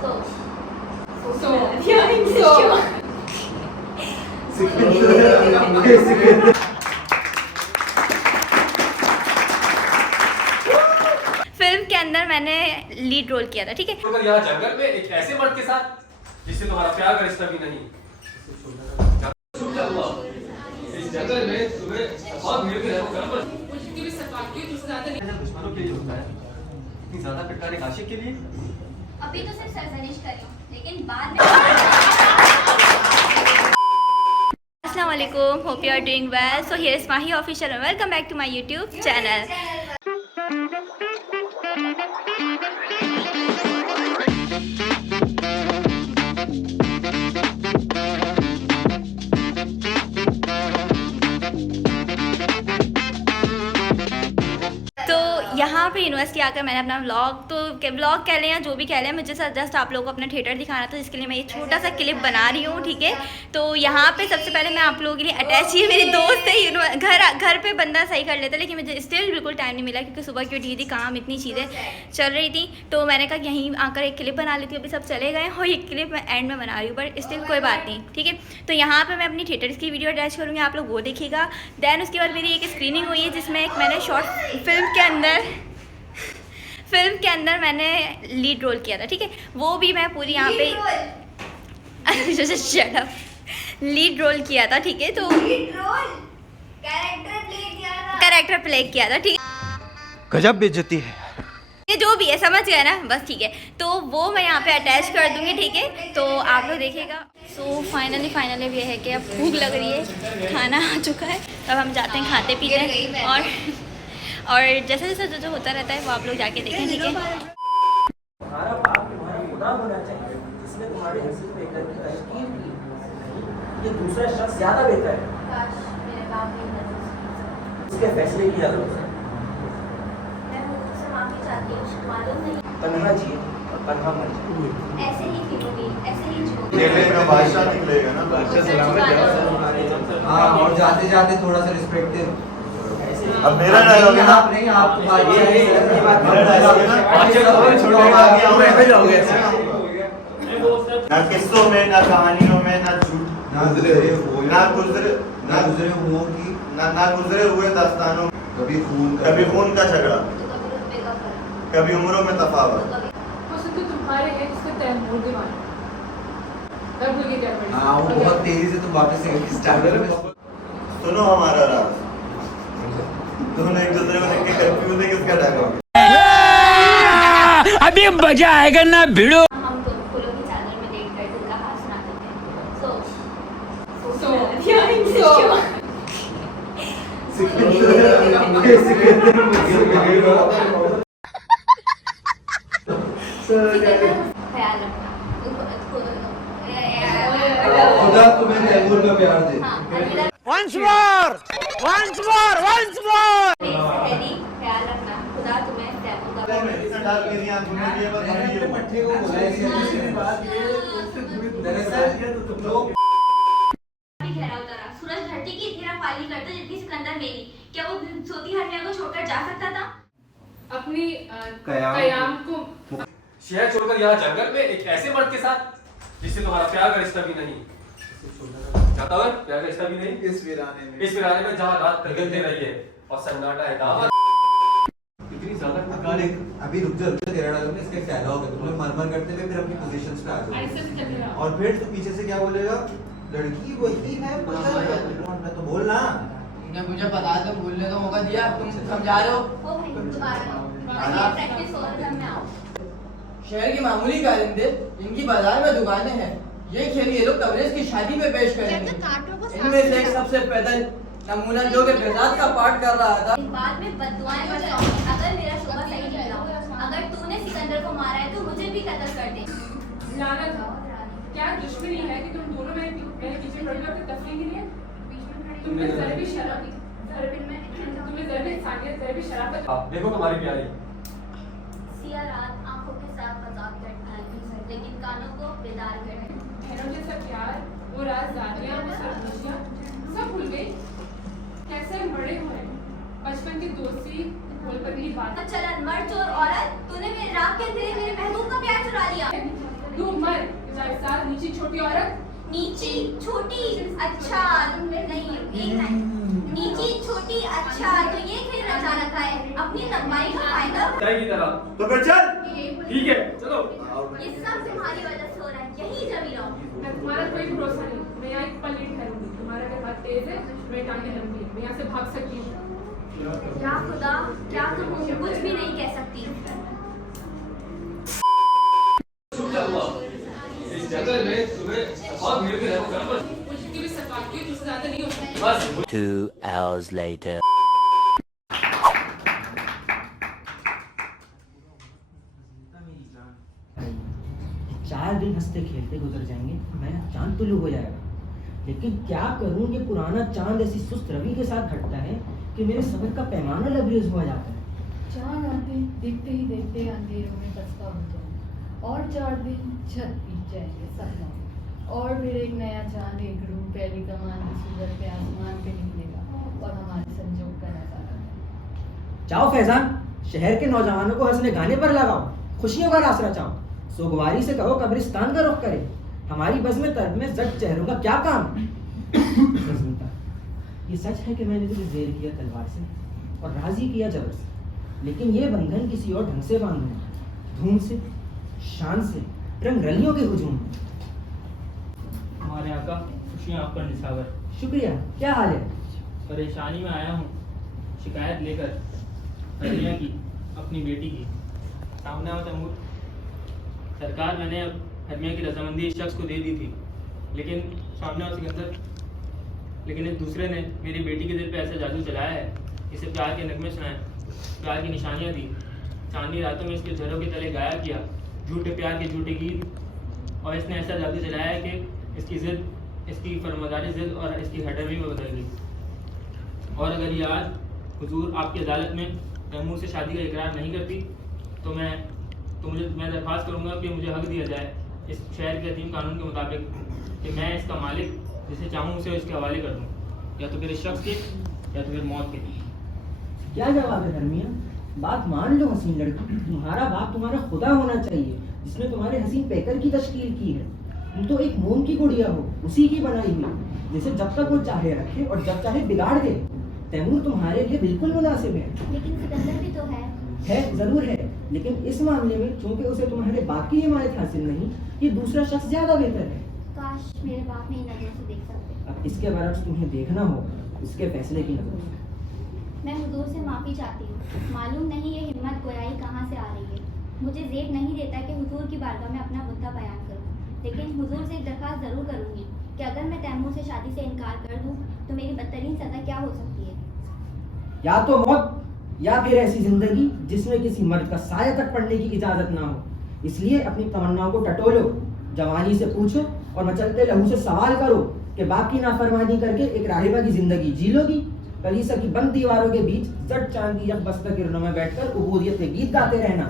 Film के अंदर मैंने लीड रोल किया था, ठीक है। यहाँ जंगल में एक ऐसे मर्द के साथ जिससे तुम्हारा प्यार का रिश्ता भी नहीं। इस जंगल में तुम्हें बहुत भीड़ में दुश्मनों के लिए होता है, इतनी ज्यादा पिटकार एक आशिक के लिए। अभी तो सिर्फ सरजनिश कर रही हूँ, लेकिन बाद में अस्सलाम वालेकुम, hope you are doing well. So here is Mahi official and welcome back to my YouTube channel. यहाँ पे यूनिवर्सिटी आकर मैंने अपना व्लॉग कह लें या जो भी कह लें, मुझे जस्ट आप लोगों को अपना थिएटर दिखाना था, जिसके लिए मैं ये छोटा सा क्लिप बना रही हूँ, ठीक है। तो यहाँ पे सबसे पहले मैं आप लोगों के लिए अटैच ही मेरी दोस्त है, घर पे बंदा सही कर लेता, लेकिन मुझे स्टिल बिल्कुल टाइम नहीं मिला क्योंकि सुबह की उठी थी, काम इतनी चीज़ें चल रही थी। तो मैंने कहा यहीं आकर एक क्लिप बना लेती हूँ। अभी सब चले गए और एक क्लिप मैं एंड में बना रही हूँ, बट स्टिल कोई बात नहीं, ठीक है। तो यहाँ पर मैं अपनी थिएटर्स की वीडियो अटैच करूँगी, आप लोग वो देखिएगा। दैन उसके बाद मेरी एक स्क्रीनिंग हुई है जिसमें एक मैंने शॉर्ट फिल्म के अंदर मैंने लीड रोल किया था, ठीक है। वो भी मैं पूरी यहाँ पे शट अप, लीड रोल किया था, ठीक है। तो कैरेक्टर प्ले किया था, ठीक है। गजब बेइज्जती है ये जो भी है, समझ गए ना, बस ठीक है। तो वो मैं यहाँ पे अटैच कर दूंगी, ठीक है। तो आप लोग देखिएगा। सो फाइनली अब ये है कि अब भूख लग रही है, खाना आ चुका है, अब हम जाते हैं खाते पीते हैं। और जैसे जैसे जो होता रहता है वो आप लोग जाके देखें, ठीक है। तुम्हारा बाप तुम्हारा खुदा होना चाहिए, जिसने तुम्हारे हिस्से में एक तशकील की। ये दूसरा शख्स ज्यादा बेहतर है, उसके फैसले की जरूरत है। तन्हा जिए और तन्हा मर जाए। ऐसे ही जीऊंगी, ऐसे ही जीऊंगी। मेरा बादशाह निकलेगा ना, बादशाह सलामत। हाँ, और जाते जाते थोड़ा सा रिस्पेक्ट दे। अब मेरा डायलॉग है ना, आप नहीं, आप बादशाह ये बात मेरा डायलॉग है ना, ना किस्सों में, ना कहानियों में, ना झूठ, ना गुजरे हुए दास्तानों, कभी खून का झगड़ा, कभी उम्रों में तफावत। तुम्हारे हैं जिसके तैमूर दीवाना। हाँ, वो बहुत तेजी से तुम वापस से स्टार्ट करो। सुनो हमारा राज, दोनों एक दूसरे को देख के कंफ्यूज है किसका डायलॉग। अभी मजा आएगा ना भिड़ो। हम तो फूलों की चादर में लेट कर दिल का हाल सुनाते थे। ख्याल रखना, खुदा तुम्हें तैमूर का प्यार दे। Once more, once more, once more. ख्याल रखना, खुदा तुम्हें तैमूर का प्यार दे। डाल के दिया तुमने, ये बस ये पट्टे को बोला है बात, ये दरअसल ये तो तुम लोग सूरज धरती की इतनी रखवाली करता जितनी सिकंदर मेरी, क्या वो सोती हरनिया को छोड़कर जा सकता था? अपनी कयाम को शहर छोड़कर यहाँ जंगल में एक ऐसे मर्द के साथ जिससे तुम्हारा प्यार का रिश्ता भी नहीं। जाता है प्यार का रिश्ता भी नहीं। इस वीराने में जहाँ रात प्रगट दे रही है और सन्नाटा है दावा। इतनी ज्यादा पुकार एक अभी रुक जा तेरा डायलॉग में इसका क्या होगा, तुम लोग मरमर करते हुए फिर अपनी पोजीशंस पे आ जाओ, ऐसे से चलेगा। और फिर तू पीछे से क्या बोलेगा, लड़की वही है, मैं तो बोल ना। तुमने मुझे बता दो, बोलने का मौका दिया, तुम समझा रहे हो। ओ भाई दोबारा प्रैक्टिस हो रहा है, मैं आऊं। शहर के मामूली कारिंदे, इनकी बाजार में दुकानें हैं, ये खेल ये लोग तबरेज की शादी में पेश करेंगे। इनमें से एक सबसे पैदल नमूना जो कि बेजात का पाठ कर रहा था। बाद में बददुआएं बरसाऊंगी अगर मेरा शोभा सही निकला। अगर तूने सिकंदर को मारा है तो मुझे भी कत्ल कर दे। लानत हो, क्या दुश्मनी है कि तुम दोनों मेरे पीछे पड़ गए अपनी तफरीह के लिए? तुम्हें ज़रा भी शर्म, तुम्हें ज़रा भी इंसानियत, ज़रा भी शराफत। देखो तुम्हारी प्यारी सिया रात आंखों के साथ मजाक करती है, लेकिन कानों को बेदार करती है। बहनों जैसा प्यार, वो राज़दारियाँ, वो सरगोशियाँ सब भूल गई। कैसे मरे हुए बचपन की दोस्ती, बोल पगली बात। चलन मर चोर औरत, तूने मेरे रात के अंधेरे मेरे महबूब का प्यार चुरा लिया। तू मर तुम्हारे साथ नीची छोटी औरत नीची छोटी अच्छा नहीं एक मिनट नीची छोटी अच्छा तो ये खेल रचा रखा है अपनी लंबाई का फायदा की तरह तो फिर चल। ठीक है चलो। ये सब तुम्हारी वजह से हो रहा है यही जमी रहो मैं तुम्हारा कोई भरोसा नहीं मैं यहाँ एक पल नहीं ठहरूंगी तुम्हारा अगर हाथ तेज है मैं टांगे लंबी है मैं यहाँ से भाग सकती हूँ या खुदा क्या कहूँ कुछ भी नहीं कह सकती क्या हुआ? इस जंगल में तुम्हें बहुत भीड़ में रहना पड़ा। मुझे भी सफाई की तुझसे ज्यादा नहीं हो सकती बस 2 hours later. चार दिन हंसते खेलते गुजर जाएंगे नया चांद तुलू हो जाएगा लेकिन क्या करूं कि पुराना चांद ऐसी सुस्त रवि के साथ घटता है कि मेरे सब्र का पैमाना लबरेज हो जाता है। चांद आते देखते ही देखते अंधेरों में बसता हो जाए और 4 दिन छत पीट जाएंगे सपनों और फिर एक नया चांद एक रूह पहली कमान की सूरत पे आसमान पे निकलेगा और हमारे संजोग का नजारा। जाओ फैजान शहर के नौजवानों को हंसने गाने पर लगाओ खुशियों का रास रचाओ सोगवारी से कहो कब्रिस्तान का रुख करे हमारी बज़्म तर्ब में जट चेहरों का क्या काम। बज़्म ये सच है कि मैंने तुझे जेर किया तलवार से और राजी किया जबर से लेकिन ये बंधन किसी और ढंग से बांधूंगा धूम से शान से रंग रलियों के हुजूम। हमारे आका खुशियाँ आप पर निछावर। शुक्रिया क्या हाल है? परेशानी में आया हूँ शिकायत लेकर हरिया की अपनी बेटी की। सामने आओ तैमूर। सरकार मैंने अब हरमिया की रजामंदी इस शख्स को दे दी थी लेकिन सामने आओ सिकंदर लेकिन इस दूसरे ने मेरी बेटी के दिल पे ऐसा जादू चलाया है इसे प्यार के नगमे सुनाए प्यार की निशानियाँ दी चांदनी रातों में इसके झरों के तले गाया किया झूठे प्यार के झूठे गीत और इसने ऐसा जादू चलाया है कि इसकी जिद इसकी फरमादारी जिद और इसकी हडरमी में बदल गई। और अगर ये आज हुजूर आपकी अदालत में तैमूर से शादी का इकरार नहीं करती तो मैं दरख्वास्त करूँगा कि मुझे हक दिया जाए इस शहर के यतीम कानून के मुताबिक कि मैं इसका मालिक जिसे चाहूँ उसे इसके हवाले कर दूँ या तो फिर इस शख्स के या तो फिर मौत के। क्या जवाब है हरमिया? बात मान लो हसीन लड़की तुम्हारा बाप तुम्हारा खुदा होना चाहिए जिसने तुम्हारे हसीन पैकर की तश्कील की है। तुम तो एक मोम की गुड़िया हो उसी की बनाई हुई जिसे जब तक वो चाहे रखे और जब चाहे बिगाड़ दे। तैमूर तुम्हारे लिए बिल्कुल मुनासिब है। लेकिन सिकंदर भी तो है जरूर है लेकिन इस मामले में चूंकि उसे तुम्हारे बाप की हिमायत हासिल नहीं ये दूसरा शख्स ज्यादा बेहतर है। काश मेरे बाप में इन नजरों से देख सकते। अब इसके बरक्स तुम्हें देखना हो उसके फैसले की नजरों से। मैं हुजूर से माफ़ी चाहती हूँ मालूम नहीं ये हिम्मत गोयाई कहाँ से आ रही है मुझे ज़ेब नहीं देता कि हुजूर की बारगाह में अपना मुद्दा बयान करूँ लेकिन हुजूर से एक दरख्वास्त ज़रूर करूँगी कि अगर मैं तैमूर से शादी से इनकार कर दूँ तो मेरी बदतरीन सज़ा क्या हो सकती है। या तो मौत या फिर ऐसी जिंदगी जिसमें किसी मर्द का साया तक पड़ने की इजाजत ना हो। इसलिए अपनी तमन्नाओं को टटोलो जवानी से पूछो और मचलते लहू से सवाल करो कि बाप की नाफरमानी करके एक राहिबा की जिंदगी जी लोगी कलीसा की बंद दीवारों के बीच जट चांद की यकबस्ता किरणों में बैठकर उबूदियत के गीत गाते रहना।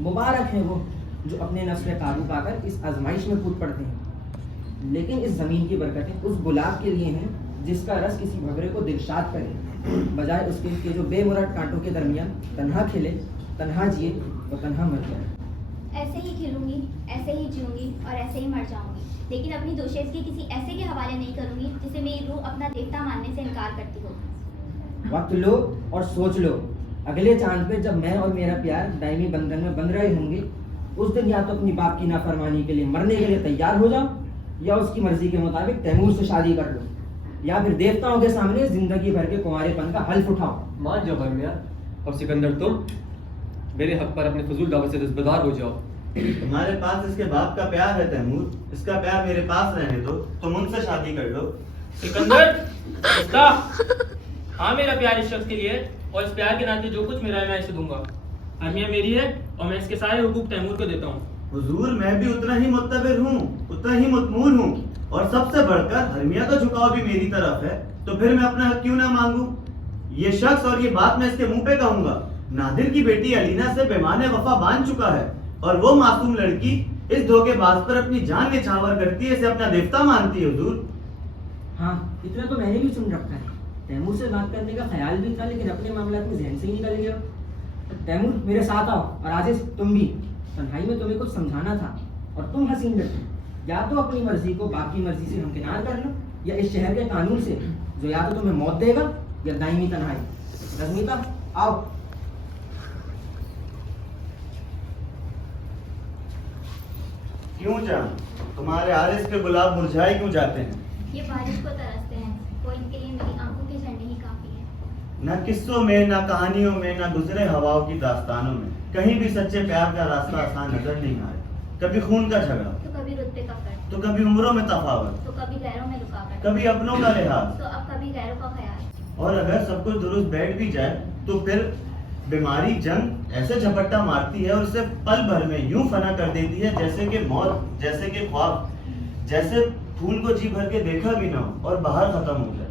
मुबारक है वो जो अपने नफ्स में काबू पाकर इस आजमाइश में कूद पड़ते हैं लेकिन इस जमीन की बरकतें उस गुलाब के लिए हैं जिसका रस किसी भवरे को दिलशाद करे बजाय उसके कि जो बेमुरद कांटों के दरमियान तन्हा खिले तन्हा जिए और तन्हा मर जाए। ऐसे ही खिलूंगी ऐसे ही जीऊंगी और ऐसे ही मर जाऊंगी लेकिन अपनी दोशेज़गी किसी ऐसे के हवाले नहीं करूंगी जिसे मेरी रूह अपना देवता मानने से इनकार करती हो। वक्त लो और सोच लो अगले चांद पे जब मैं और मेरा प्यार दायमी बंधन में बंध रहे होंगे उस दिन या तो अपनी बाप की नाफरमानी के लिए मरने के लिए तैयार हो जाओ या उसकी मर्जी के मुताबिक तैमूर से शादी कर लो या फिर देवताओं के सामने जिंदगी भर के कुंवारेपन का हल्फ उठाओ। मान जाओ हरमिया और सिकंदर तुम मेरे हक पर अपने फजूल दावे से दस्तबरदार हो जाओ। तुम्हारे पास इसके बाप का प्यार है तैमूर इसका प्यार मेरे पास रहने दो तुम उनसे शादी कर लो। सिकंदर हाँ मेरा प्यार इस शख्स के लिए और इस प्यार के नाते जो कुछ मेरा है मैं इसे दूंगा। हरमिया मेरी है और मैं इसके सारे हुकूक तैमूर को देता हूँ। हुजूर मैं भी उतना ही मुत्तबिर हूँ उतना ही मतमूल हूँ और सबसे बढ़कर हरमिया का झुकाव भी मेरी तरफ है तो फिर मैं अपना हक क्यों ना मांगू। ये शख्स और ये बात मैं इसके मुंह पे कहूंगा नादिर की बेटी अलीना से बेमाने वफा बांध चुका है और वो मासूम लड़की इस धोखेबाज पर अपनी जान निछावर करती है इसे अपना देवता मानती है हुजूर। हाँ इतना तो मैंने भी सुन रखा है। तैमूर से बात करने का ख्याल भी था लेकिन अपने मामला में जहन से ही निकल गया। तैमूर मेरे साथ आओ और आजिज तुम भी तन्हाई में तुम्हें कुछ समझाना था, और तुम हसीन लड़की या तो अपनी मर्जी को बाकी मर्जी से हमकिनार कर लो, या इस शहर के कानून से जो या तो तुम्हें मौत देगा या दायमी तन्हाई। रजनीता आओ। क्यों जान, तुम्हारे आरिस के गुलाब मुरझाए क्यों जाते हैं? ये बारिश को तरसते हैं, वो इनके लिए मेरी आंखों के झरने ही काफी है। न किस्सों में, न कहानियों में, न गुजरे हवाओं की दास्तानों में कहीं भी सच्चे प्यार का रास्ता आसान नजर नहीं आया। कभी खून का झगड़ा, तो कभी रुतबे का फर्क, तो कभी उम्रों में तफावत, तो कभी गैरों में रुकावट, कभी अपनों का लिहाज, तो अब कभी गैरों का ख्याल। और अगर सब कुछ दुरुस्त बैठ भी जाए तो फिर बीमारी जंग ऐसे झपट्टा मारती है और उसे पल भर में यूं फना कर देती है जैसे कि मौत, जैसे कि ख्वाब, जैसे फूल को जी भर के देखा भी ना हो और बाहर खत्म हो जाए।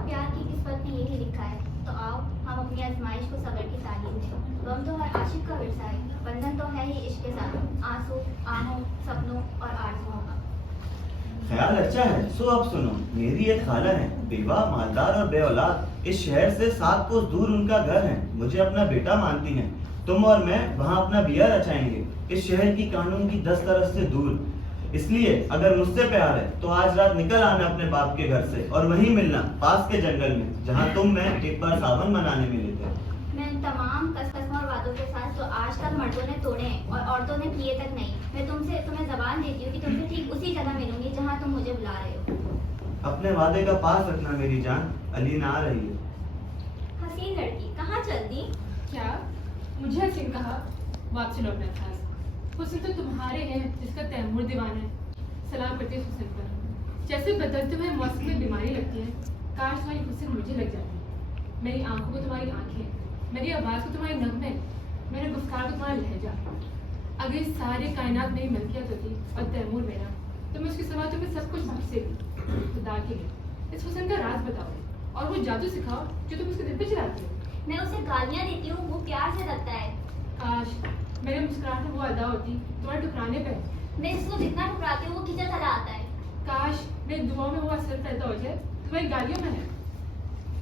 प्यार की किस्मत में यही लिखा है, तो आओ हम अपनी आजमाइश को सब्र की तालीम दें। गम तो हर आशिक का विरसा है, बंधन तो है ही इश्क के साथ, आंसू, आहों, सपनों और आरज़ुओं का। ख्याल अच्छा है, सो अब सुनो। मेरी एक खाला है, बेवा, मालदार और बेऔलाद। इस शहर से 7 कोस दूर उनका घर है। मुझे अपना बेटा मानती हैं। तुम और मैं वहाँ अपना बिया रचाएंगे, इस शहर की कानून की 10 तरफ से दूर। इसलिए अगर मुझसे प्यार है तो आज रात निकल आना अपने बाप के घर से और वहीं मिलना पास के जंगल में, जहाँ तुम मैं एक बार सावन मनाने मिले थे। मैं इन तमाम कसम और वादों के साथ जो आज तक मर्दों ने तोड़े हैं और औरतों ने किए तक नहीं, मैं तुम्हें जबान देती हूँ कि तुमसे ठीक उसी जगह मिलूंगी जहाँ तुम मुझे बुला रहे हो। अपने वादे का पास रखना मेरी जान। अलीना आ रही है। हसीन लड़की कहाँ चल दी? क्या मुझे हसीन कहा? वापस लो अपना खास। हुस्न तो तुम्हारे हैं जिसका तैमूर दीवाना है। सलाम करती है हुस्न पर। जैसे बदलते हुए मौसम में बीमारी लगती है, काश तुम्हारी हुस्न मुझे लग जाती। मेरी आंखों को तुम्हारी आंखें, मेरी आवाज़ को तुम्हारे नगमे, मेरे गुफ्तार को तुम्हारा लहजा। अगर इस सारे कायनात मेरी मलकियत होती और तैमूर मेरा, तो मैं उसकी सवाल तुम्हें सब कुछ बख्श देती। खुदा के लिए इस हुस्न का राज बताओ और वो जादू सिखाओ जो तुम उसके दिल पे चलाती हो। मैं उसे गालियाँ देती हूँ, वो प्यार से रखता है। काश मेरे मुस्कुराहट में वो अदा होती तुम्हारे ठुकराने पे। मैं इसको जितना ठुकराती हूँ वो खींचा चला आता है। काश मेरी दुआओं में वो असर पैदा हो जाए तुम्हारी गालियों में है।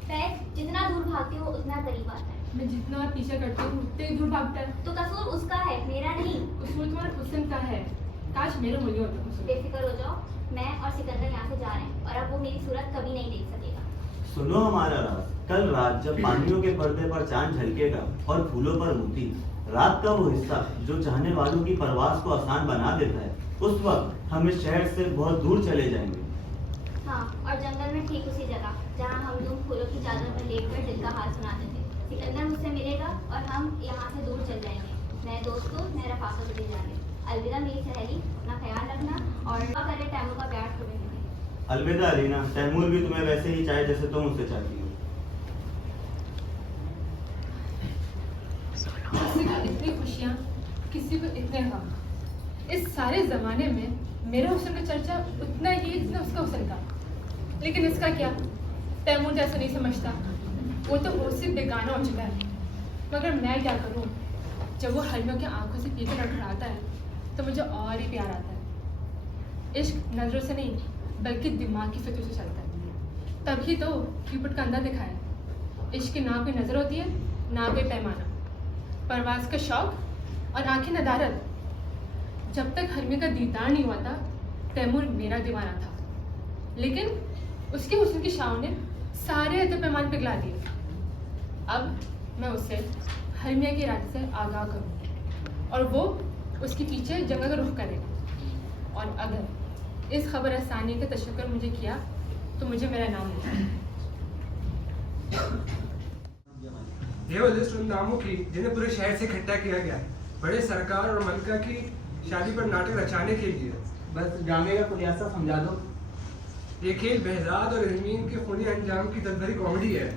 फैज जितना दूर भागती हो उतना करीब आता है। मैं जितना पीछा करती हूँ उतने ही दूर भागता है। तो कसूर उसका है, मेरा नहीं। कसूर तुम्हारे हुस्न का है। काश मेरे मुझे होता कसूर। बेफिक्र हो जाओ, मैं और सिकंदर यहाँ से जा रहे हैं और अब वो मेरी सूरत कभी नहीं देख सकेगा। सुनो हमारा राज। कल रात जब पानियों के पर्दे पर चांद झलकेगा और फूलों पर मोती, रात का वो हिस्सा जो चाहने वालों की परवास को आसान बना देता है, उस वक्त हम इस शहर से बहुत दूर चले जाएंगे। हाँ, और जंगल में ठीक उसी जगह जहाँ हम लोग फूलों की चादर पर लेटकर दिल का हाल सुनाते थे। सिकंदर मुझसे मिलेगा और हम यहाँ से दूर चल जाएंगे। मैं दोस्तों, मैं रफाका को दे जाएंगे। अलविदा मेरी सहेली, अपना ख्याल रखना और दुआ करे तैमूर का प्यार तुम्हें मिले। अलविदा अलीना, तैमूर भी तुम्हें वैसे ही चाहे जैसे तुम उससे चाहती हो। किसी को इतनी खुशियाँ, किसी को इतने गम। इस सारे जमाने में मेरे हुस्न का चर्चा उतना ही है जितना उसका हुस्न का। लेकिन इसका क्या? तैमूर जैसा नहीं समझता। वो तो उससे बेगाना हो चुका है। मगर मैं क्या करूँ? जब वो हरियों की आंखों से पीछे लड़खड़ाता है तो मुझे और ही प्यार आता है। इश्क नजरों से नहीं बल्कि दिमाग की फिक्र से चलता है। तभी तो क्यूपिड का अंधा दिखाया। इश्क की ना कोई नजर होती है ना कोई पैमाना, परवाज का शौक और आंखें नदारत। जब तक हरमी का दीदार नहीं हुआ था तैमूर मेरा दीवाना था, लेकिन उसके हुस्न की शाह ने सारे अदब पैमान पिघला दिए। अब मैं उसे हरमिया के इरादे से आगाह करूँ और वो उसके पीछे जंगल का रुख करेगा। और अगर इस खबर आसानी का तशक्कुर मुझे किया तो मुझे मेरा नाम मिला। ये वो लिस्ट उन नामों की जिन्हें पूरे शहर से इकट्ठा किया गया है बड़े सरकार और मलका की शादी पर नाटक रचाने के लिए। बस ड्रामे का खुलासा समझा दो। ये खेल बहजाद और इरमीन के खूनी अंजाम की तदभरी कॉमेडी है।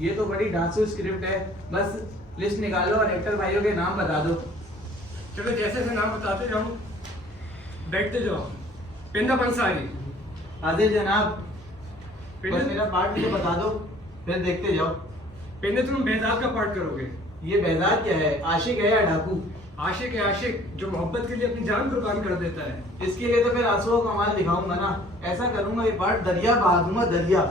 ये तो बड़ी डांसू स्क्रिप्ट है। बस लिस्ट निकालो और एक्टर भाइयों के नाम बता दो। चलो जैसे जैसे नाम बताते जाओ, बैठते जाओ। पिंदा पंसारी। हाजिर जनाब। पिंदा बस मेरा पार्ट भी तो बता दो, फिर देखते जाओ। पिंदा तुम बहजाद का पार्ट करोगे। ये बेहजाद क्या है? आशिक है या डाकू? आशिक है, आशिक जो मोहब्बत के लिए अपनी जान कुर्बान कर देता है। इसके लिए तो फिर आंसुओं का कमाल दिखाऊंगा ना। ऐसा करूंगा ये पार्ट दरिया बहा दूंगा, दरिया।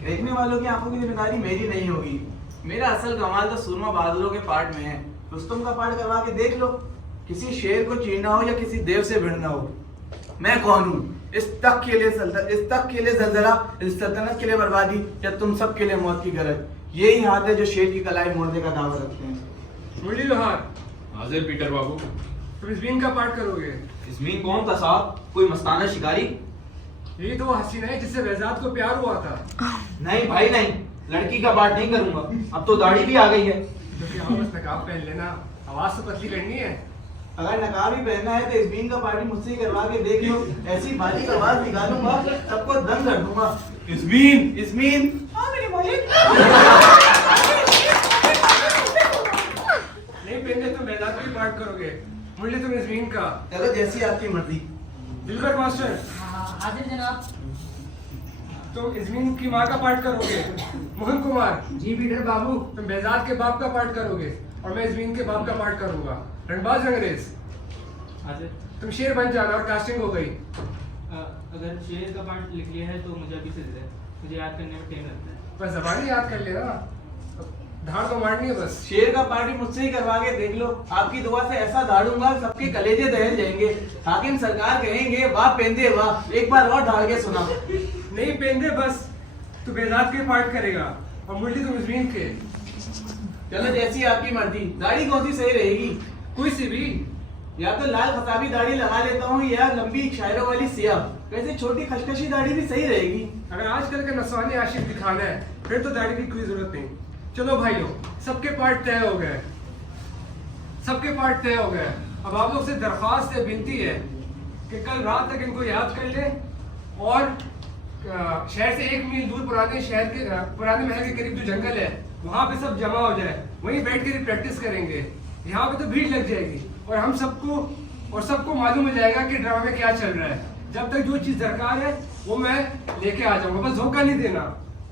देखने वालों की आंखों की जिम्मेदारी मेरी नहीं होगी। मेरा असल कमाल तो सुरमा बहादुरों के पार्ट में है। रुस्तम का पार्ट करवा के देख लो। किसी शेर को चीरना हो या किसी देव से भिड़ना हो, मैं कौन हूँ? इस तक के लिए जलजला, इस सल्तनत के लिए बर्बादी, या तुम सब के लिए मौत की गरज। यही हाथ है जो शेर की कलाई मोड़ने का दावा रखते हैं। मुरली लोहार, हाजिर पीटर बाबू। तुम इज़मीन का पाठ करोगे। इज़मीन कौन था साहब? कोई मस्ताना शिकारी? यही तो वो हसीना है जिससे बेहजाद को प्यार हुआ था। नहीं भाई नहीं, लड़की का पाठ नहीं करूंगा, अब तो दाढ़ी भी आ गई है। तो क्या हो, बस नकाब पहन लेना, आवाज तो पतली करनी है। अगर नकाब ही पहनना है तो इज़मीन का पार्टी मुझसे ही करवा के देख लो, ऐसी बाजी का आवाज निकालूंगा सबको दंग कर दूंगा। इज़मीन, हाँ मेरे मालिक। नहीं पहनते तो बेहजाद भी पाठ करोगे। मुरली तुम इज़मीन का। चलो जैसी आपकी मर्जी। दिलकर मास्टर, हाजिर जनाब। तुम इज़मीन की माँ का पाठ करोगे। मोहन कुमार, जी पीटर बाबू। तुम बेहजाद के बाप का पाठ करोगे और मैं इज़मीन के बाप का पाठ करूंगा। रंगबाज रंगरेज, हाजिर। तुम शेर बन जाना और कास्टिंग हो गई। अगर शेर का पार्ट लिख लिया है तो मुझे अभी से दे, मुझे याद करने में टाइम लगता है। बस ज़बानी याद कर लेना, धाड़ तो मारनी है बस। शेर का पार्टी मुझसे ही करवा के देख लो, आपकी दुआ से ऐसा धाड़ूंगा सबके कलेजे दहल जाएंगे। हाकिम सरकार कहेंगे वाह पेंदे वाह, एक बार और धाड़ के सुना। नहीं पेंदे बस, तू बेहजाद के पाठ करेगा और मुरली तुम इज़मीन के। चलो जैसी आपकी मर्जी। दाढ़ी कौन सी सही रहेगी? कोई सी भी। या तो लाल खताबी दाढ़ी लगा लेता हूँ या लंबी शायरों वाली सियाह। वैसे छोटी खशखशी दाढ़ी भी सही रहेगी। अगर आजकल का नस्वानी आशिक दिखाना है फिर तो दाढ़ी की कोई जरूरत नहीं। चलो भाइयों, सबके पाठ तय हो गए, सबके पाठ तय हो गए। अब आप लोग से दरख्वास्त है, विनती है कि कल रात तक इनको याद कर ले और शहर से 1 मील दूर पुराने महल के करीब जो जंगल है वहाँ पे सब जमा हो जाए, वहीं बैठ कर प्रैक्टिस करेंगे। यहाँ पे तो भीड़ लग जाएगी और हम सबको मालूम हो जाएगा कि ड्रामा में क्या चल रहा है। जब तक जो चीज दरकार है वो मैं लेके आ जाऊंगा, बस धोखा नहीं देना।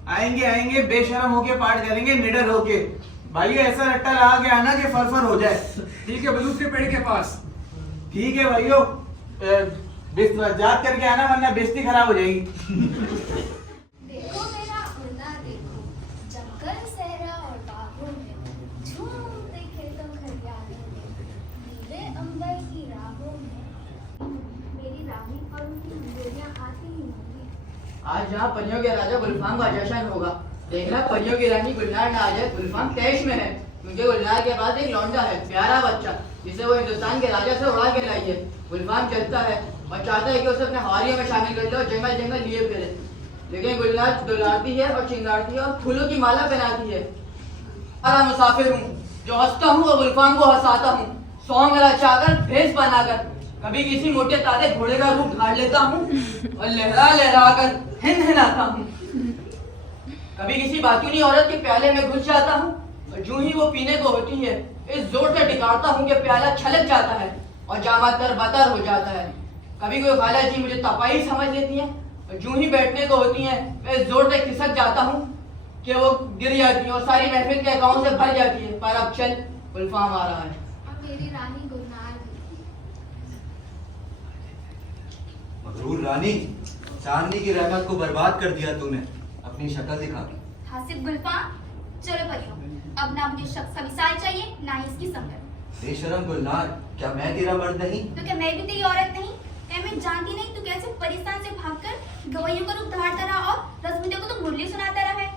आएंगे बेशरम होके पाठ करेंगे, निडर होके। भाई ऐसा रट्टा लगा के आना कि फरफर हो जाए। ठीक है, बलूत के पेड़ के पास। ठीक है भाइयों, याद करके आना वरना बेइज्जती खराब हो जाएगी। देखो मेरा उड़ना देखो, जंगल सहरा और बागों में झूमते खेतों खरियालों में, नीले अंबर की राहों में मेरी रानी और उनकी जोड़ियां आती ही होंगी। आज यहाँ परियों के राजा गुलफाम का जश्न होगा। देखना परियों की रानी गुलनार ना आ जाए। गुलफाम तैश में है क्योंकि गुलनार के पास एक लौंडा है, प्यारा बच्चा, जिसे वो हिंदुस्तान के राजा से उड़ा के लाई है। गुलफाम चलता है और चाहता है कि उसे अपने हारियों में शामिल कर ले और जंगल जंगल लिए फिरे, लेकिन गुलनार दुलारती है और चिंगारती है और फूलों की माला पहनाती है। अरे मुसाफिर हूँ जो हंसता हूँ और गुलफाम को हंसाता हूँ, सौंग रचाकर भेस बनाकर, कभी किसी मोटे ताजे घोड़े का रूप ढाल लेता हूँ और लहरा लहरा कर हिनहिनाता हूँ। कभी किसी बातूनी औरत के प्याले में घुस जाता हूँ और जो ही वो पीने को होती है इस जोर से टिकारता हूँ कि प्याला छलक जाता है और जामा तर बतर हो जाता है। कभी कोई खाला जी मुझे तपाई समझ लेती है और जो ही बैठने को होती है मैं इस जोर से खिसक जाता हूँ कि वो गिर जाती है और सारी महफिल के अकाउंट से भर जाती है। पर अब चल, गुलफाम आ रहा है। और मेरी रानी गुलनार भी। मगरूर रानी, चांदनी की रहमत को बर्बाद कर दिया तूने अपनी शक्ल दिखा के। हासिब गुलफाम, चलो परियों, अब ना मुझे शख्स का मिसाल चाहिए ना ही इसकी संगत। बेशरम गुलनार, क्या मैं तेरा मर्द नहीं? तो क्या मैं भी तेरी औरत नहीं? क्या मैं जानती नहीं तू कैसे परिस्तान से भागकर गवैयों का रूप धारता रहा और रश्मिता को तो मुरली सुनाता रहा है,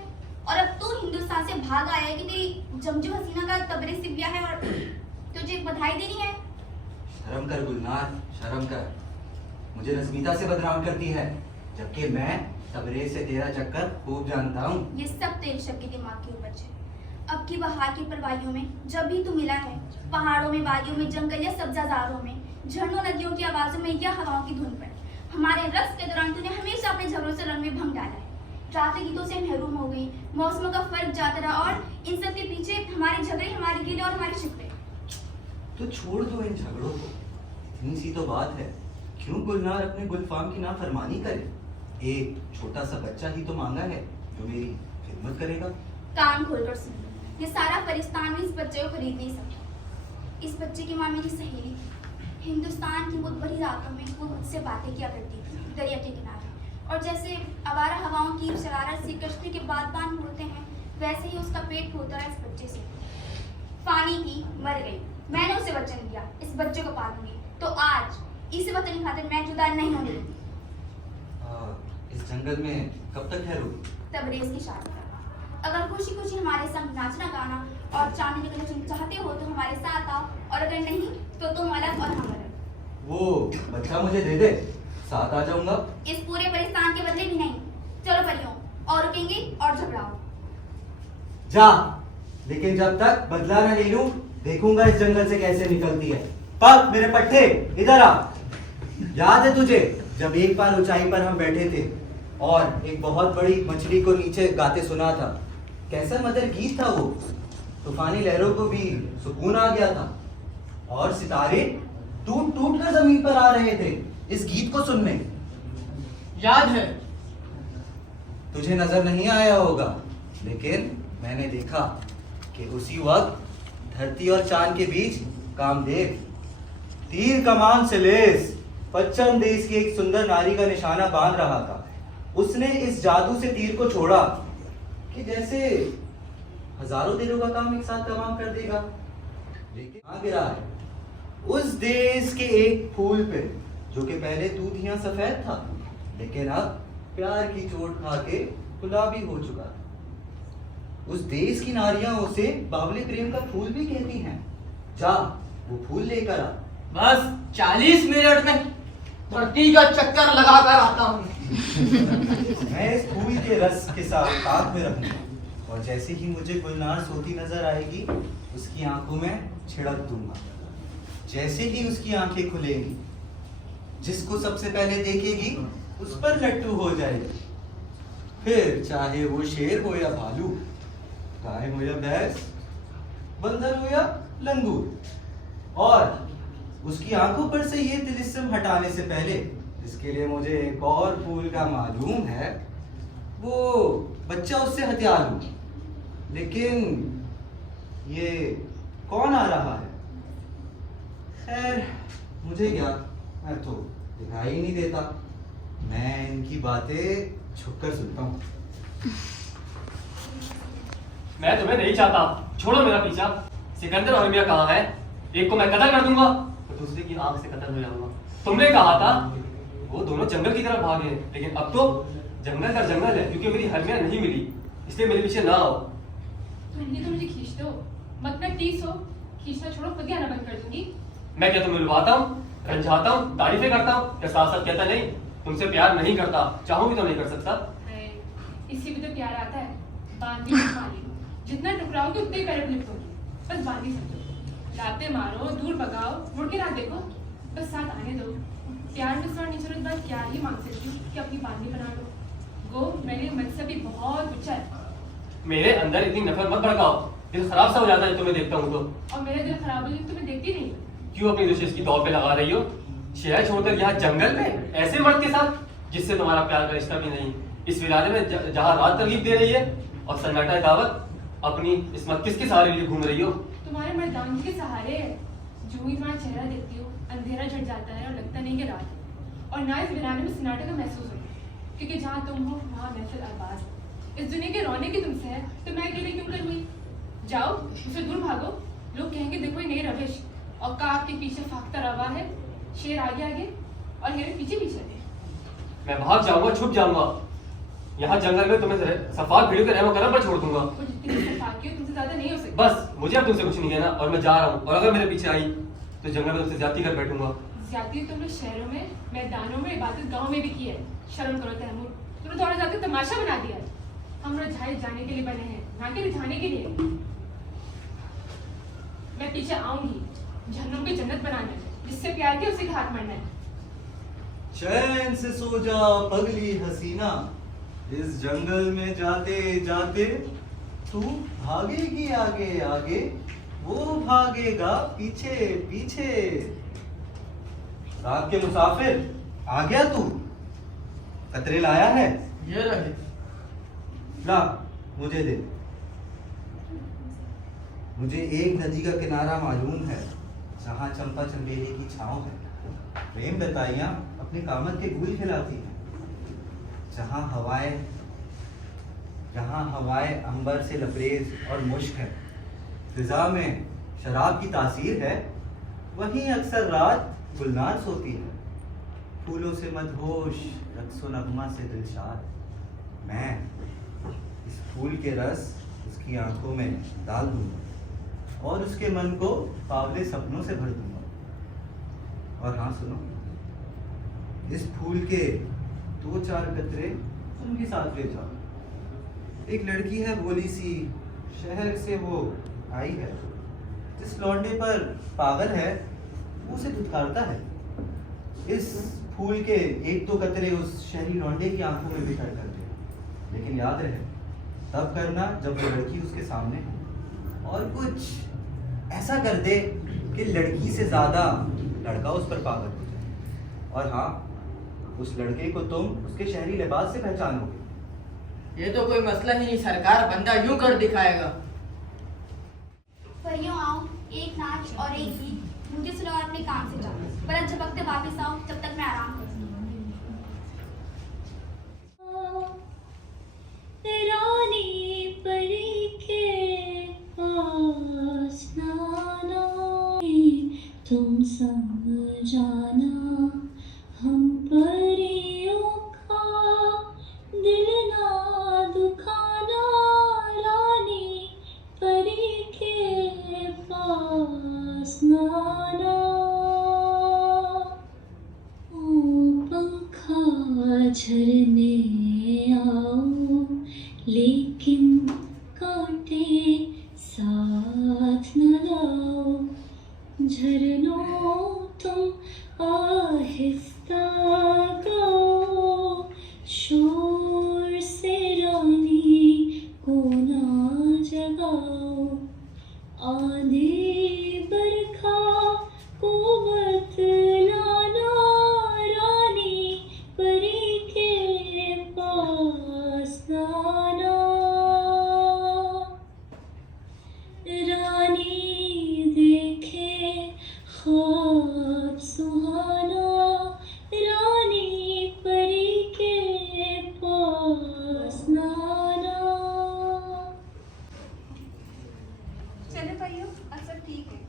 और अब तू हिंदुस्तान से भाग आया है कि तेरी जमजो हसीना का तबरेज़ सिप गया है और तुझे बधाई देनी है। शर्म कर गुलनार, शर्म कर। मुझे रश्मिता से बदनाम करती है, जबकि मैं तबरेज़ से तेरा चक्कर खूब जानता हूँ। ये सब तेरे शक के दिमाग के ऊपर है। अब की बहार की परवाइयों में जब भी तू मिला है, पहाड़ों में, वादियों में, जंगल या सब्जाजारों में, झरनों नदियों की आवाज़ों में या हवाओं की धुन पर, हमारे रक्स के दौरान तूने हमेशा अपने झगड़ों से रंग में भंग डाला है। रात गीतों से महरूम हो गई, मौसमों का फर्क जाता रहा और इन सब के पीछे हमारे झगड़े, हमारे गिले और हमारे शिकवे। तो छोड़ दो इन झगड़ों को, इतनी सी तो बात है। क्यों गुलनार अपने गुलफाम की नाफरमानी करे? एक छोटा सा बच्चा ही तो मांगा है जो मेरी खिदमत करेगा। कान खोलकर सुन, ये सारा परिस्तान भी इस बच्चे को खरीद नहीं सकता। इस बच्चे की माँ मेरी सहेली थी। हिंदुस्तान की बहुत बड़ी रातों में वो मुझसे बातें किया करती थी दरिया के किनारे, और जैसे आवारा हवाओं की शरारत से कश्ती के बादबान होते हैं, वैसे ही उसका पेट फूलता रहा इस बच्चे से। फानी की मर गई, मैंने उसे वचन दिया इस बच्चे को पालूंगी, तो आज इस वचन की खातिर मैं जुदा नहीं होने देती। इस जंगल में कब तक ठहरूंगी? तब रेस की शादी करना। अगर खुशी खुशी हमारे संग नाचना गाना और चांदनी के जश्न चाहते हो तो हमारे साथ आओ, और अगर नहीं तो तुम अलग और हम अलग। वो बच्चा मुझे दे दे, साथ आ जाऊंगा। इस पूरे परिस्थान के बदले भी नहीं। चलो परियों, और रुकेंगे और झगड़ाओ। जा, लेकिन जब तक बदला न ले लूं, देखूंगा इस जंगल से कैसे निकलती है। पग मेरे पट्टे, इधर आ। याद है तुझे जब एक बार ऊंचाई पर हम बैठे थे और एक बहुत बड़ी मछली को नीचे गाते सुना था? कैसा मधुर गीत था वो। तूफानी लहरों को भी सुकून आ गया था और सितारे टूट टूट कर जमीन पर आ रहे थे इस गीत को सुनने। याद है। तुझे नजर नहीं आया होगा, लेकिन मैंने देखा कि उसी वक्त धरती और चांद के बीच कामदेव तीर कमान से लैस पश्चिम देश की एक सुंदर नारी का निशाना बांध रहा था। उसने इस जादू से तीर को छोड़ा कि जैसे हजारों दिलों का काम एक साथ तमाम कर देगा। लेकिन कहाँ गिरा है? उस देश के एक फूल पे जो कि पहले दूध यहाँ सफेद था, लेकिन अब प्यार की चोट खा के गुलाबी हो चुका था। उस देश की नारियां उसे बावले प्रेम का फूल भी कहती हैं। जा, वो फूल लेकर आ। बस 40 मिनट में धरती का चक्कर लगाकर आता हूँ। मैं इस फूल के रस के साथ हाथ में रखूंगा और जैसे ही मुझे गुलनार सोती नजर आएगी उसकी आंखों में छिड़क दूंगा। जैसे ही उसकी आंखें खुलेंगी, जिसको सबसे पहले देखेगी उस पर लट्टू हो जाएगी। फिर चाहे वो शेर हो या भालू, गाय हो या भैंस, बंदर हो या लंगूर, और उसकी आंखों पर से ये तिलिस्म हटाने से पहले, इसके लिए मुझे एक और फूल का मालूम है, वो बच्चा उससे हत्या लूं। लेकिन ये कौन आ रहा है? खैर मुझे क्या, मैं तो दिखाई ही नहीं देता। मैं इनकी बातें छुपकर सुनता हूँ। मैं तुम्हें नहीं चाहता, छोड़ो मेरा पीछा। सिकंदर और मियां कहाँ है? एक को मैं कत्ल कर दूंगा तो दूसरे की आंख से कत्ल हो जाऊंगा। तुमने कहा था वो दोनों जंगल की तरफ भागे, लेकिन अब तो जंगल का जंगल है, क्योंकि मेरी हरमिया नहीं मिली, इसलिए मेरे पीछे ना आओ। तुम तो मुझे खींच दो, मत ना टीस हो। खींचना छोड़ो, खुद ही आना बंद कर दूंगी। मैं क्या तुम्हें लुभाता हूँ, रंझाता हूँ, तारीफें करता हूँ, क्या साथ साथ कहता नहीं तुमसे प्यार नहीं करता? चाहूँ भी तो नहीं कर सकता। इसी भी तो प्यार आता है। बांधी मारी, जितना टुकराओगे उतने ही पैर लिपटोगी। बस बांधी समझो, लाते मारो, दूर भगाओ, मुड़ के ना देखो, बस साथ आने दो। प्यार में स्वर्ण निचोड़ बाद क्या ही मांग सकती हूँ कि अपनी बांधी बना लो। गो, मेरे मन से भी बहुत ऊंचा है। मेरे अंदर इतनी नफरत मत भड़काओ, दिल खराब सा हो जाता है तुम्हें देखता हूँ तो। और मेरा दिल खराब हो जाए तुम्हें देखती नहीं। क्यों अपनी दुश्मन की दौड़ पे लगा रही हो? शहर छोड़कर यहाँ जंगल में ऐसे मर्द के साथ जिससे तुम्हारा प्यार का रिश्ता भी नहीं, इस वीराने में जहाँ रात तरकीब दे रही है और सन्नाटा दावत, अपनी इसमत किसके सहारे लिए घूम रही हो? तुम्हारे मर्दानगी के सहारे है। जो ही तुम्हारा चेहरा देखती हो, अंधेरा झट जाता है और लगता नहीं कि रात है। और ना इस वीराने में सन्नाटे का महसूस होता, क्योंकि जहाँ तुम हो वहाँ महफिल आबाद है। इस दुनिया के रोने की तुमसे है तो मैं अकेले क्यों करूँगी? जाओ, उसे दूर भागो। लोग कहेंगे देखो ये नई रविश, और का आपके पीछे फाख्ता रवा है, शेर आगे आगे और हेरे पीछे पीछे। मैं भाग जाऊंगा, छुप जाऊंगा। यहाँ जंगल में तुम्हें सफाक भीड़ के रहमो करम पर छोड़ दूंगा। वो जितनी सफाकी हो तुमसे ज्यादा नहीं हो सकती। बस मुझे अब तुमसे कुछ नहीं कहना और मैं जा रहा हूँ, और अगर मेरे पीछे आई तो जंगल में तुमसे ज्यादती कर बैठूंगा। ज्यादती तुमने शहरों में, मैदानों में, इबादत गाँव में भी की है। शर्म करो तैमूर, तुमने थोड़ा ज्यादा तमाशा बना दिया है। हम रिझाए जाने के लिए बने हैं, ना कि रिझाने के लिए। मैं पीछे आऊंगी जहन्नुम की जन्नत बनाने, जिससे प्यार के उसी के हाथ मरना है। चैन से सो जा पगली हसीना, इस जंगल में जाते जाते तू भागेगी आगे आगे, वो भागेगा पीछे पीछे। रात के मुसाफिर आ गया तू? कतरे लाया है? ये रहे। ला, मुझे दे। मुझे एक नदी का किनारा मालूम है जहाँ चंपा चंबेली की छांव है। प्रेम बताइयां अपने कामत के गुल खिलाती हैं। जहाँ हवाएं अंबर से लबरेज और मुश्क है, फिजा में शराब की तासीर है, वहीं अक्सर रात गुलनार सोती है। फूलों से मदहोश, रक्सो नगमा से दिलशाद, मैं इस फूल के रस उसकी आंखों में डाल दूंगा और उसके मन को पावले सपनों से भर दूंगा। और हाँ सुनो, इस फूल के 2-4 कतरे तुम भी साथ ले जाओ। एक लड़की है भोली सी, शहर से वो आई है, जिस लौंडे पर पागल है वो उसे धुतकारता है। इस फूल के 1-2 कतरे उस शहरी लौंडे की आंखों में बिखर कर दे, लेकिन याद रहे तब करना जब वो लड़की उसके सामने हो, और कुछ ऐसा कर दे कि लड़की से ज्यादा लड़का उस पर पागल हो जाए। और हाँ, उस लड़के को तुम उसके शहरी लिबास से पहचानोगे। ये तो कोई मसला ही नहीं सरकार, बंदा यूं कर दिखाएगा। परियों आओ, एक नाच और एक गीत मुझे सुनाओ, अपने काम से जाओ, पर झपकते वापस आओ, तब तक मैं आराम करूंगी। रानी परी के पास नाना, तुम समझाना हम परियों का दिल ना दुखाना। रानी परी के पास नाना, ओ पंखा झरने आओ, लेकिन कांटे साथ न लाओ। झरनों तुम आहिस्ता गाओ, शोर से रानी को ना जगाओ। आंधी बरखा को बतलाना, रानी परी के पास आना। रानी देखे ख्वाब सुहाना, रानी परी के पास आना। चलो परियों, अब सब ठीक है।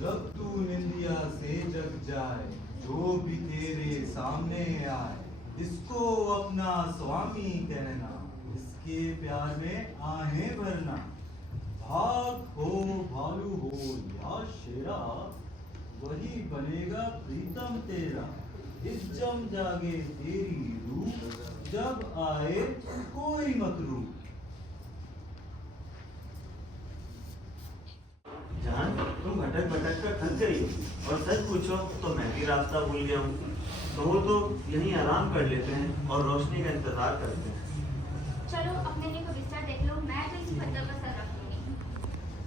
जब तू निंदिया से जग जाए, जो भी तेरे सामने आए, इसको अपना स्वामी कहना, इसके प्यार में आहें भरना। भाग हो भालू हो या शेरा, वही बनेगा प्रीतम तेरा। इस जम जागे तेरी रूह, जब आए कोई मकरू। जान, तुम भटक भटक कर थक गई हो, और सच पूछो तो मैं भी रास्ता भूल गया हूँ। कहो तो यहीं आराम कर लेते हैं और रोशनी का इंतजार करते हैं। चलो अपने लिए कोई बिस्तर देख लो, मैं तो इसी पत्थर पर सर रख लूंगी।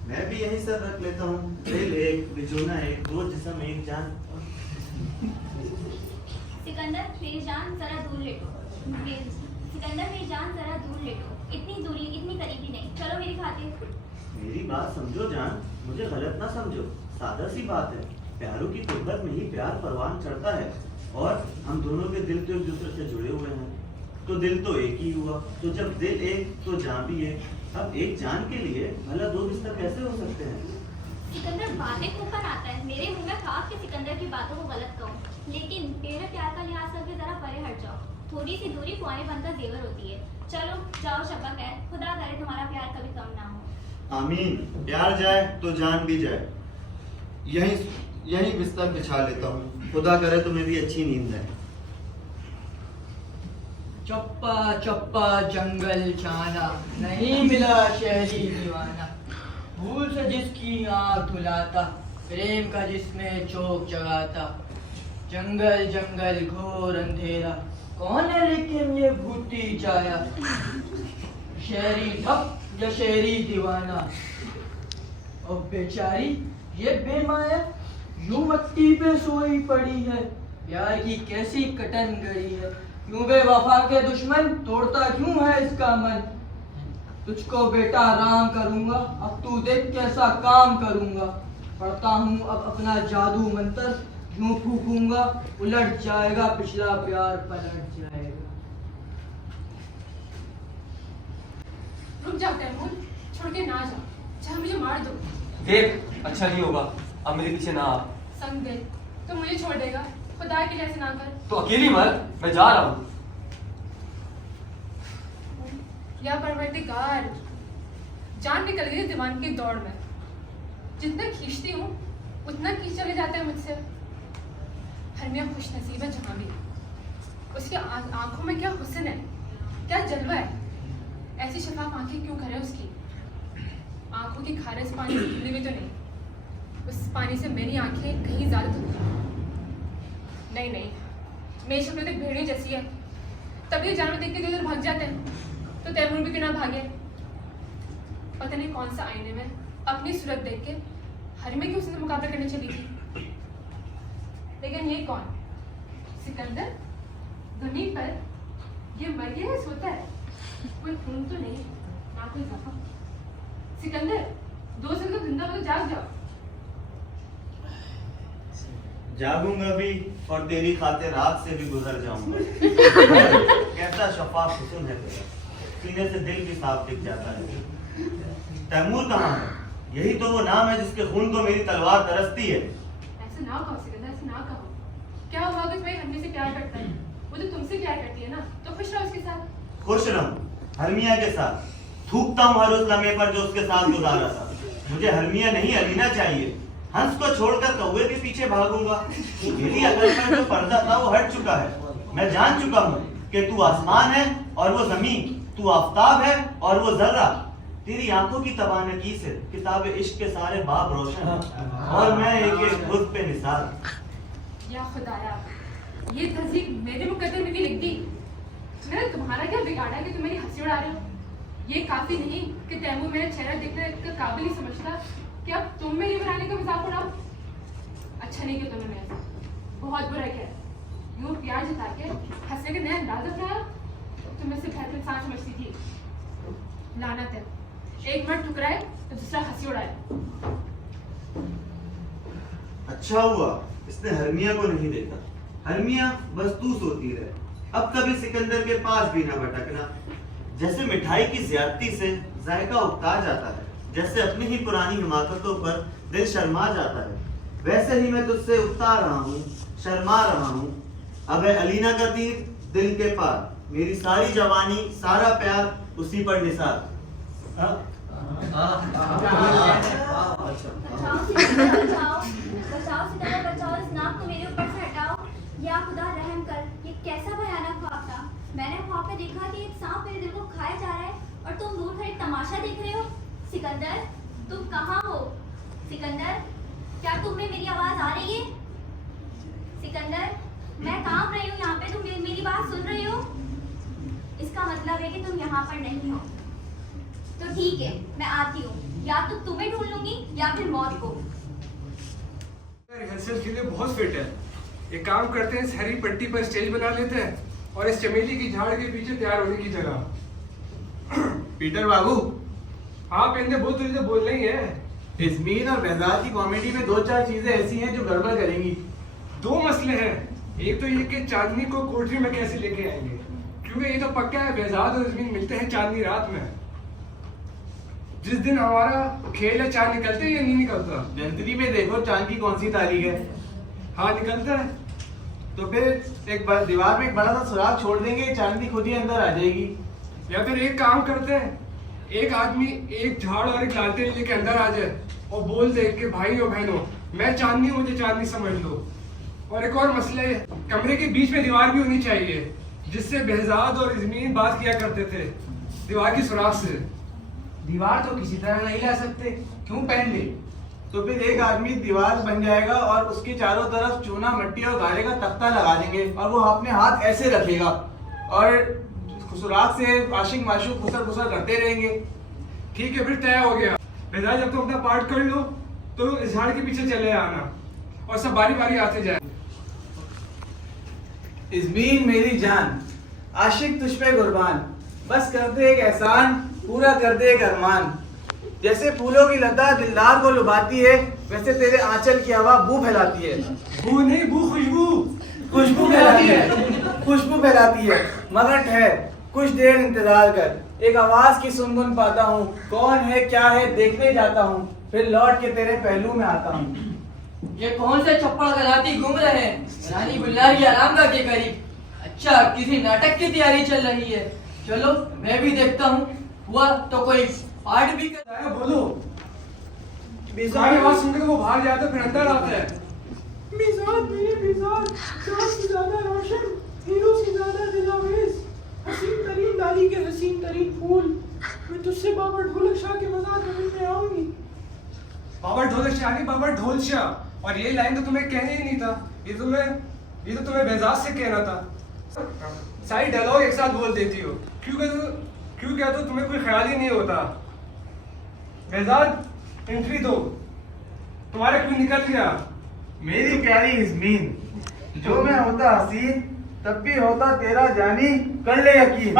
मैं भी यहीं सर रख लेता हूँ। दिल एक, बिजूना एक, दो जिस्म एक जान। सिकंदर मेरी जान जरा दूर लेटो। सिकंदर मेरी जान जरा दूर लेटो। इतनी दूरी, इतनी करीबी नहीं, चलो मेरी खातिर। मेरी बात समझो जान, मुझे गलत ना समझो। सादा सी बात है, प्यारों की कुर्बत में ही प्यार परवान चढ़ता है, और हम दोनों के दिल तो एक दूसरे से जुड़े हुए हैं। तो दिल तो एक ही हुआ, तो जब दिल एक तो जान भी एक। अब एक जान के लिए भला 2 बिस्तर कैसे हो सकते हैं? सिकंदर बातें ऊपर आता है, मेरे मुंह में खाक के सिकंदर की बातों को गलत कहूँ, लेकिन तेरे प्यार का लिहाज करके जरा परे हट जाओ। थोड़ी सी दूरी पुराने बनकर जेवर होती है। चलो जाओ शब्बा खैर, खुदा करे तुम्हारा प्यार कभी कम ना हो। आमीन। प्यार जाए तो जान भी जाए। यहीं बिस्तर बिछा लेता हूँ, खुदा करे तुम्हें भी अच्छी नींद है। चप्पा चप्पा जंगल जाना, नहीं मिला शहरी दीवाना। भूल से जिसकी आँख धुलाता, प्रेम का जिसमें चौक जगाता। जंगल जंगल घोर अंधेरा, कौन है लेकिन ये भूती छाया। शहरी ठप या शहरी दीवाना, और बेचारी ये बेमाया यूं मट्टी पे सोई पड़ी है। प्यार की कैसी कटन गई है, क्यों बेवफा के दुश्मन तोड़ता क्यों है इसका मन। तुझको बेटा राम करूंगा, अब तू देख कैसा काम करूंगा। पढ़ता हूँ अब अपना जादू मंत्र, यूं फूकूंगा उलट जाएगा पिछला प्यार पलट जाएगा। रुक जा तैमूर, छोड़ के ना जा, चाहे मुझे मार दो। देख अच्छा नहीं होगा, अब मेरे पीछे ना आ। संग दिल, तो मुझे छोड़ देगा? खुदा के लिए ऐसे ना कर। तो अकेली मर, मैं जा रहा हूँ। या परवरदिगार, जान निकल गई दीवान की दौड़ में। जितना खींचती हूँ उतना खींच चले जाता है मुझसे। हरमिया खुश नसीब है जहाँ भी, उसकी आंखों में क्या हुस्न है, क्या जलवा है। ऐसी शफाफ आंखें क्यों करे उसकी? आंखों की खारिज पानी से धुली हुई तो नहीं, उस पानी से मेरी आंखें कहीं ज्यादा धुली। नहीं नहीं, मेरी शक्ल तो भेड़ियों जैसी है, तभी जानवर देख के इधर भाग जाते हैं, तो तैमूर भी क्यों ना भागे। पता नहीं कौन सा आईने में अपनी सूरत देख के हरमे की उससे मुकाबला करने चली थी। लेकिन ये कौन? सिकंदर? जमीन पर ये मर गया है, सोता है? कोई खून तो नहीं, ना कोई जख्म। सिकंदर, 2 साल तो जिंदा हो तो जाग जाओ। जागूंगा भी और तेरी खातिर रात से भी गुजर जाऊंगा। कैसा शफाफ हुस्न है तेरा, सीने से दिल भी साफ दिख जाता है। तैमूर कहाँ है? यही तो वो नाम है जिसके खून को मेरी तलवार तरसती है। ऐसे ना कहो सिकंदर, ऐसे ना कहो। क्या हुआ अगर तुम्हारी हरमी से प्यार करता है? वो तो तुमसे प्यार करती है ना, तो खुश रहो उसके साथ। खुश रहूं हरमिया के साथ, थूकता हूँ हर उस लम्हे पर जो उसके साथ गुजारा था। मुझे हरमिया नहीं अलीना चाहिए। हंस को छोड़कर कौवे के पीछे भागूंगा। मेरी अकल में जो पर्दा था वो हट चुका है। मैं जान चुका हूँ कि तू आसमान है और वो जमीन, तू आफताब है और वो जर्रा। तेरी आंखों की तबानगी से किताब इश्क के सारे बाब रोशन हैं और मैं एक खुद पे निसार। या खुदाया, ये तहजीब मेरे मुकद्दर में भी लिख दी। मैंने तुम्हारा क्या बिगाड़ा है कि तुम मेरी हंसी उड़ा रहे हो? ये काफी नहीं कि तैमूर मेरा चेहरा देखने का काबिल ही समझता कि अब तुम मेरी बनाने का मजाक उड़ाओ। अच्छा नहीं किया तुमने मेरे साथ, बहुत बुरा किया। यूं प्यार जता के हंसने का नया अंदाज अपनाया। तुम मुझसे बेहतर इंसान समझती थी। लानत है, एक मिनट ठुकराए तो दूसरा हंसी उड़ाए। अच्छा हुआ इसने हरमिया को नहीं देखा। हरमिया बस तू सोती रहे, अब कभी सिकंदर के पास भी ना भटकना। जैसे मिठाई की ज्यादती से जायका उगता जाता है, जैसे अपनी ही पुरानी हिमाकतों पर दिल शर्मा जाता है, वैसे ही मैं तुझसे उगता रहा हूँ, शर्मा रहा हूँ। अब है अलीना का तीर दिल के पार, मेरी सारी जवानी सारा प्यार उसी पर निसार। बचाओ सिकंदर, बचाओ, इस नाक को मेरे ऊपर से हटाओ। या खुदा रहम कर, ये कैसा भयानक ख्वाब था। मैंने ख्वाब में देखा कि एक सांप मेरे दिल को खाया जा रहा है और तुम दूर खड़े तमाशा देख रहे हो। सिकंदर, तुम कहाँ हो? सिकंदर, क्या तुम्हें मेरी आवाज आ रही है? सिकंदर, मैं कांप रही हूँ यहाँ पे, तुम मेरी बात सुन रहे हो? इसका मतलब है कि तुम यहाँ पर नहीं हो। तो ठीक है, मैं आती हूँ, या तो तुम्हें ढूंढ लूंगी या फिर मौत को। रिहर्सल के लिए बहुत फिट है। एक काम करते हैं, इस हरी पट्टी पर स्टेज बना लेते हैं और इस चमेली की झाड़ के पीछे तैयार होने की जगह। पीटर बाबू, हाँ पेंदे, बहुत तुझे बोल रही है। इस्मीन और बेहजाद की कॉमेडी में 2-4 चीजें ऐसी हैं जो गड़बड़ करेंगी। 2 मसले हैं। एक तो ये कि चांदनी को कोठरी में कैसे लेके आएंगे, क्योंकि ये तो पक्का है बेहजाद और इस्मीन मिलते हैं चांदनी रात में। जिस दिन हमारा खेल है, चांद निकलते है या नहीं निकलता? जंतरी में देखो चांद की कौन सी तारीख है। हाँ निकलता है। तो फिर एक दीवार में एक बड़ा सा सुराख छोड़ देंगे, चांदनी खुद ही अंदर आ जाएगी। या फिर एक काम करते हैं, एक आदमी एक झाड़ और एक लालटेन लेके अंदर आ जाए और बोल दे कि भाई और बहनों, मैं चांदनी हूँ, मुझे चांदनी समझ लो। और एक और मसला है, कमरे के बीच में दीवार भी होनी चाहिए जिससे बेहजाद और इज़मीन बात किया करते थे, दीवार की सुराख से। दीवार तो किसी तरह नहीं ला सकते, क्यों पहन ले? तो फिर एक आदमी दीवार बन जाएगा और उसके चारों तरफ चूना, मिट्टी और गारे का तख्ता लगा देंगे और वो अपने हाथ ऐसे रखेगा और सुराख से आशिक माशूक खुसर खुसर करते रहेंगे। ठीक है, फिर तय हो गया। बेहजाद, जब तुम अपना पार्ट कर लो तो इस झाड़ के पीछे चले आना और सब बारी बारी आते जाए। इज़मीन मेरी जान, आशिक तुझ पे कुर्बान, बस कर दे एक एहसान, पूरा कर दे एक अरमान। जैसे फूलों की लता दिलदार को लुभाती है, वैसे तेरे आंचल की हवा बू फैलाती है। बू नहीं, बू खुशबू। खुशबू फैलाती है, खुशबू फैलाती है। मगर ठहर, कुछ देर इंतजार कर, एक आवाज की सुनगुन पाता हूँ। कौन है क्या है देखने जाता हूँ, फिर लौट के तेरे पहलू में आता हूँ। ये कौन से चप्पड़ गलाती घूम रहे हैं रानी गुलनार की आरामगाह के करीब? अच्छा, किसी नाटक की तैयारी चल रही है। चलो मैं भी देखता हूँ, हुआ तो कोई पार्ट भी कर। बोलो। तुम्हारी आवाज सुनकर तो वो बाहर जाता है, फिर अंदर आता है। मिजाज मेरे मिजाज, चाँद से ज्यादा रोशन, हीरो से ज्यादा दिलावेज, हसीन तरीन डाली के हसीन तरीन फूल। मैं तुझसे बाबा ढोलक शाह के मज़ार में मिलने आऊंगी। बाबा ढोलक शाह नहीं, बाबा ढोल शाह। और ये लाइन तो तुम्हें कहने ही नहीं था, ये तो तुम्हें बेजाज से कहना था। सारी डायलॉग एक साथ बोल देती हो, क्यों क्या तो तुम्हें कोई ख्याल ही नहीं होता। बेजाज एंट्री दो, तुम्हारे क्यों निकल गया। मेरी प्यारी इज़मीन, जो मैं होता हसीन तब भी होता तेरा जानी, कर ले यकीन।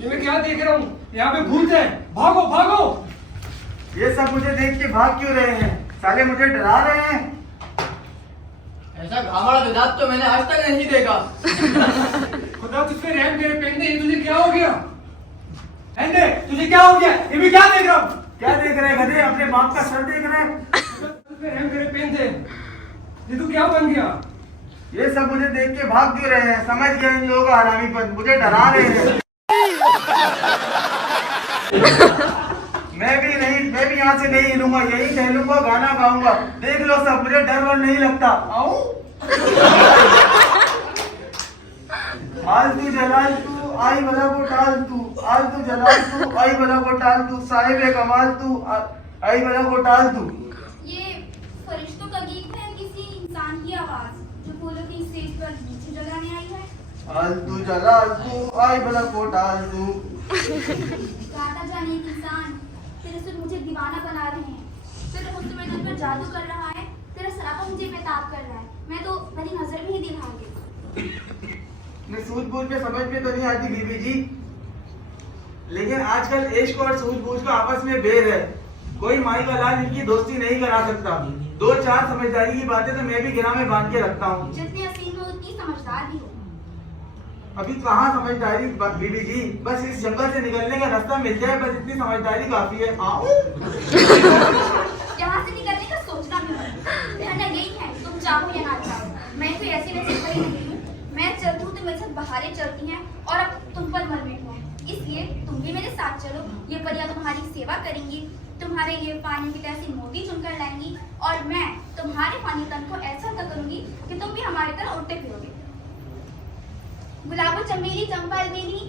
ये मैं क्या देख रहा हूँ, यहाँ पे भूत है, भागो भागो। ये सब मुझे देख के भाग क्यों रहे हैं? साले मुझे डरा रहे हैं। ऐसा घावड़ा मिजाज तो मैंने आज तक नहीं देखा। खुदा तुझ पे रहम करे पेंदे, ये तुझे क्या हो गया? पेंदे तुझे क्या हो गया? ये भी क्या देख रहा हूँ? क्या देख रहे हैं गधे? अपने बाप का सर देख रहे हैं? तुझ पे रहम करे पेंदे, ये तू क्या बन गया? ये सब मुझे देख के भाग क्यों रहे हैं? समझ गया इन लोगों का हरामीपन, मुझे डरा रहे हैं। मैं भी यहाँ से नहीं हिलूंगा, यही टहलूंगा, गाना गाऊंगा। देख लो सब, मुझे डर वर नहीं लगता। आओ। आलतू जलाल तू आई भला को टाल तू, आलतू जलाल तू आई भला को टाल तू, साहिब कमाल तू आई भला को टाल तू। ये फरिश्तों का गीत है, किसी इंसान की आवाज जो फूलों की स्टेज पर नीचे जलाने आई है। आलतू जलाल तू आई भला को टाल तू। गाता जाने एक इंसान, तेरे सुर मुझे दीवाना बना रहे हैं। तेरे हुस्न में तुझ पर जादू कर रहा है, तेरा सरापा मुझे बेताब कर रहा है। मैं तो मेरी नजर में ही दिल हार गई। मैं सूझबूझ में समझ में तो नहीं आती बीबी जी, लेकिन आजकल इश्क और सूझबूझ का आपस में बेर है। कोई माई का लाल इनकी दोस्ती नहीं करा सकता। दो चार समझदारी की बातें तो मैं भी गिरा में बांध के रखता हूँ। जितनी हसीन हो उतनी समझदार भी हो। अभी कहाँ समझदारी बीबी जी, बस इस जंगल से निकलने का रास्ता मिल जाए, बस इतनी समझदारी काफी है। आओ। यहाँ से निकलने का सोचना भी मत, कहना यही है तुम चाहो या ना चाहो। मैं तो ऐसी वैसी परी नहीं हूँ, मैं चलती हूँ तो मेरे साथ बहारें चलती हैं और अब तुम पर मर बैठो। इसलिए तुम भी मेरे साथ चलो, ये परियां तुम्हारी सेवा करेंगी, तुम्हारे लिए पानी की तैसी मोती चुनकर लाएंगी और मैं तुम्हारे पानी तन को ऐसा करूंगी कि तुम भी हमारी तरह उड़ते फिरोगे। गुलाबो चमेली चंपा अलबेली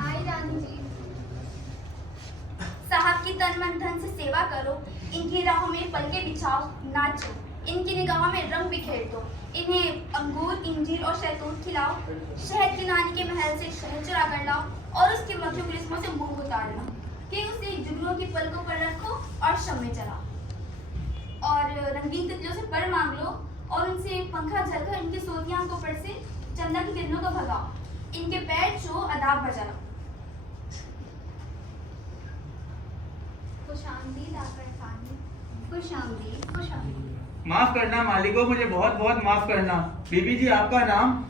आई रानी जी, साहब की तन मन धन से सेवा करो, इनकी राहों में पलके बिछाओ, नाचो, इनकी निगाहों में रंग बिखेर दो, इन्हें अंगूर इंजीर और शहतूत खिलाओ, शहद की नानी के महल से शहद चुरा कर लाओ और उसके मधुर ग्रीष्मों से मुंह उतारना कि उसे जुगनू की पलकों पर रखो और शम्मे जलाओ और रंगीन तितलियों से पर मांग लो और उनसे पंखा झलकर इनकी सोती आंखों पर से चंदा की किरणों को भगाओ, इनके पैर छो अदाब बजाओ। खुशामदीद आकर खानी, खुशामदीद खुशामदीद। माफ करना मालिको, मुझे बहुत बहुत माफ करना। बीबी जी आपका नाम?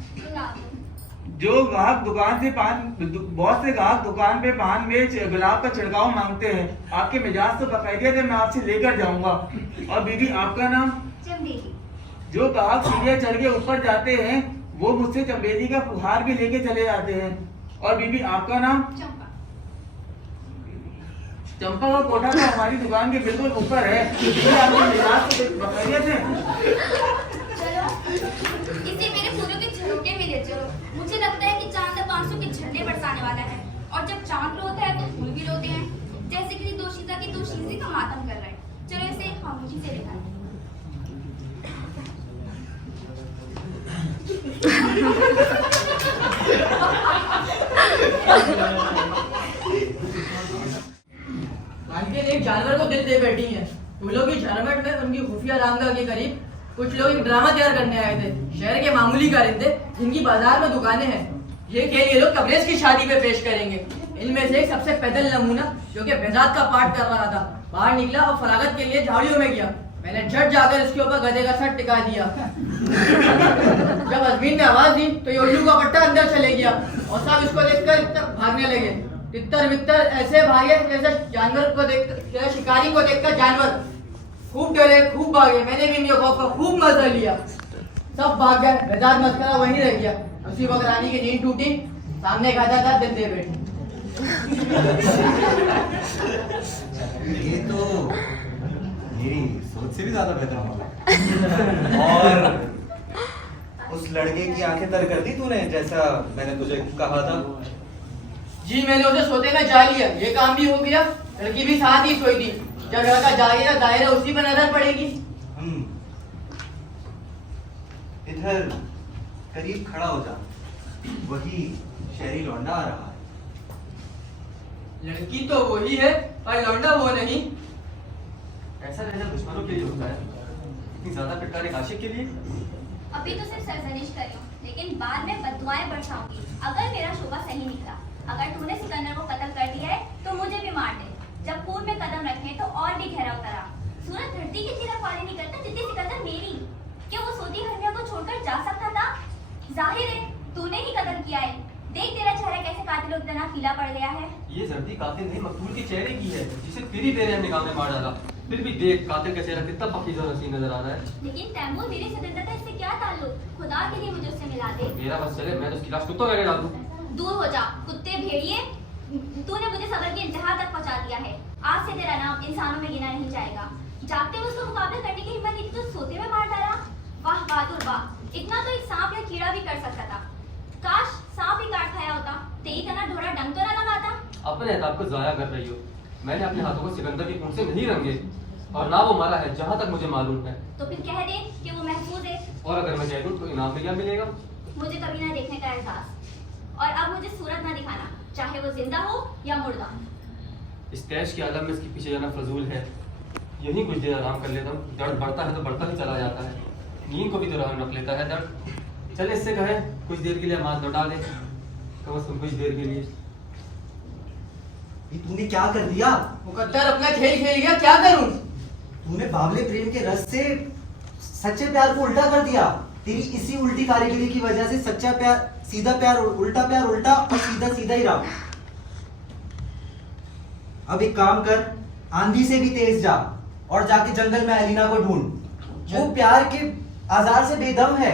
जो ग्राहक दुकान से बहुत से ग्राहक दुकान पे पान में गुलाब का छिड़काव मांगते हैं, आपके मिजाज तो बकायदे मैं आपसे लेकर जाऊंगा। और बीबी आपका नाम? चमेली। जो ग्राहक सीढ़ियाँ चढ़ के ऊपर जाते हैं वो मुझसे चमेली का फुहार भी लेके चले जाते हैं। और बीबी आपका नाम? चंपा। चंपा का कोठा तो हमारी दुकान के बिल्कुल ऊपर है। आपके मिजाज तो बकायदे थे। चलो इसे मेरे फूलों के झरोके में ले चलो। मुझे लगता है कि चांद अब आंसू के झंडे बरसाने वाला है और जब चांद रोता है तो फूल भी रोते हैं, जैसे कि दोषिता की दोषीजी का मातम कर रहे हैं। चलो इसे खामोशी से लेकर एक जानवर को दिल दे बैठी है। फूलों की झरमट में उनकी खुफिया रामगाह के करीब कुछ लोग एक ड्रामा तैयार करने आए थे। शहर के मामूली कारिंदे जिनकी बाजार में दुकानें हैं, ये खेल ये लोग कवरेज की शादी पे पेश करेंगे। इनमें से एक सबसे पैदल नमूना जो कि बेजात का पाठ कर रहा था बाहर निकला और फरागत के लिए झाड़ियों में गया। मैंने झट जाकर इसके ऊपर गधे का सर टिका दिया। जब अजमीन ने आवाज दी तो ये उल्लू का पट्टा अंदर चले गया और सब इसको देखकर भागने लगे। तितर बितर ऐसे भागे जैसे जानवर को देख शिकारी को देखकर जानवर। खूब डरे खूब भागे। मैंने भी इनके खौफ का खूब मजा लिया। सब भाग गए। बेजात मस्करा वहीं रह गया। उसी वक्त रानी की नींद टूटी। सामने गाता था दिल दे बैठी। ये तो मेरी सोच से भी ज्यादा बेहतर मामला। और उस लड़के की आंखें तर कर दी तूने जैसा मैंने तुझे कहा था। जी मैंने उसे सोते में जा लिया। ये काम भी हो गया। लड़की भी साथ ही सोई थी। जब लड़का जागेगा दायरा उसी पर नजर पड़ेगी। इधर करीब खड़ा हो जा। वही शहरी लौंडा आ रहा है। लड़की तो वही है और लौंडा वो नहीं। ऐसा रहना दुश्मनों के लिए होता है, इतनी ज्यादा पिटकार एक आशिक के लिए। अभी तो सिर्फ सरजनिश कर रही हूँ, लेकिन बाद में बददुआएं बरसाऊंगी अगर मेरा शोभा सही निकला। अगर तूने सिकंदर को कत्ल कर दिया है तो मुझे भी मार दे। जब पूर्व में कदम रखे तो और भी गहरा उतरा। सूरज धरती की तरफ वाले नहीं करता जितनी सिकंदर मेरी। क्या वो सोती हरनिया को छोड़कर जा सकता था? जाहिर है तूने ही कत्ल किया है। देख तेरा चेहरा कैसे कातिलों की तरह पीला पड़ गया है। ये जर्दी कातिल नहीं मकतूल के चेहरे की है, जिसे तेरी बेरहम निगाह में मार डाला। फिर भी देख कातिल का चेहरा कितना पकीज़ और हसीन नजर आ रहा है। लेकिन तैमूर मेरी स्वतंत्रता इससे क्या ताल्लुक? खुदा के लिए मुझे उससे मिला दे। मेरा बस चले मैं तो उसकी लाश कुत्तों में डाल दूं। दूर हो जा कुत्ते भेड़िए। तूने मुझे सबर की इंतहा तक पहुंचा दिया है। आज से तेरा नाम इंसानों में गिना नहीं जाएगा। जागते हुए उसका मुकाबला करने की हिम्मत नहीं थी तो सोते में मार डाला। वाह बहादुर वाह, इतना तो एक सांप या कीड़ा भी कर सकता था। काश सांप ही काट खाया होता। तेरी तरह ढोरा डंग तो ना लगाता। अपने एहताब को जाया कर रही हो। मैंने अपने हाथों को सिकंदर की खून से नहीं रंगे और ना वो मारा है, जहाँ तक मुझे मालूम है। तो फिर कह दे कि वो महफूज है। और अगर मैं कह दूं तो इनाम में क्या मिलेगा? मुझे कभी ना देखने का एहसास। और अब मुझे सूरत ना दिखाना, चाहे वो जिंदा हो या मुर्दा। इस तैश के आलम में इसके पीछे जाना फजूल है। यहीं कुछ देर आराम कर लेता हूँ। दर्द बढ़ता है तो बढ़ता ही चला जाता है। नींद को भी तो राह रख लेता है दर्द। चले इससे कहे कुछ देर के लिए मात लौटा दे, तो बस कुछ देर के लिए। ये तूने क्या कर दिया? मुकद्दर अपना खेल खेल गया, क्या करूं? तूने बावले प्रेम के रस से सच्चे प्यार को उल्टा कर दिया। तेरी इसी उल्टी कारीगरी की वजह से सच्चा प्यार सीधा प्यार उल्टा और सीधा सीधा ही रहा। अब एक काम कर, आंधी से भी तेज जा और जाके जंगल में अलीना को ढूंढ। वो प्यार के आजार से बेदम है,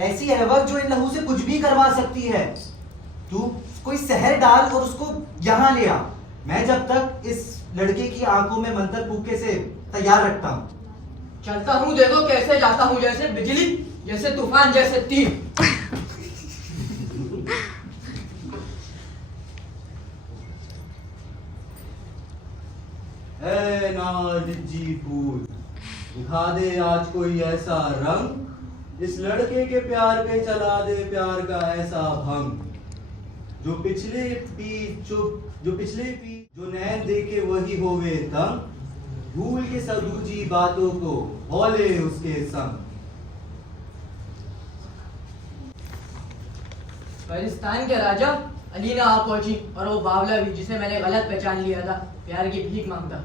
ऐसी अहवक जो इन लहू से कुछ भी करवा सकती है। तू कोई शहर डाल और उसको यहाँ ले आ। मैं जब तक इस लड़के की आंखों में मंत्र फूके से तैयार रखता हूँ। चलता हूँ देखो कैसे जाता हूँ, जैसे बिजली जैसे तूफान जैसे तीर। ए नाजी फूल, दिखा दे आज कोई ऐसा रंग, इस लड़के के प्यार पे चला दे प्यार का ऐसा भंग। जो पिछले पी जो नैन देखे वही होवे दंग, भूल के सदूजी बातों को बोले उसके संग। पाकिस्तान के राजा अलीना आ पहुंची और वो बावला भी जिसे मैंने गलत पहचान लिया था, प्यार की भीख मांगता।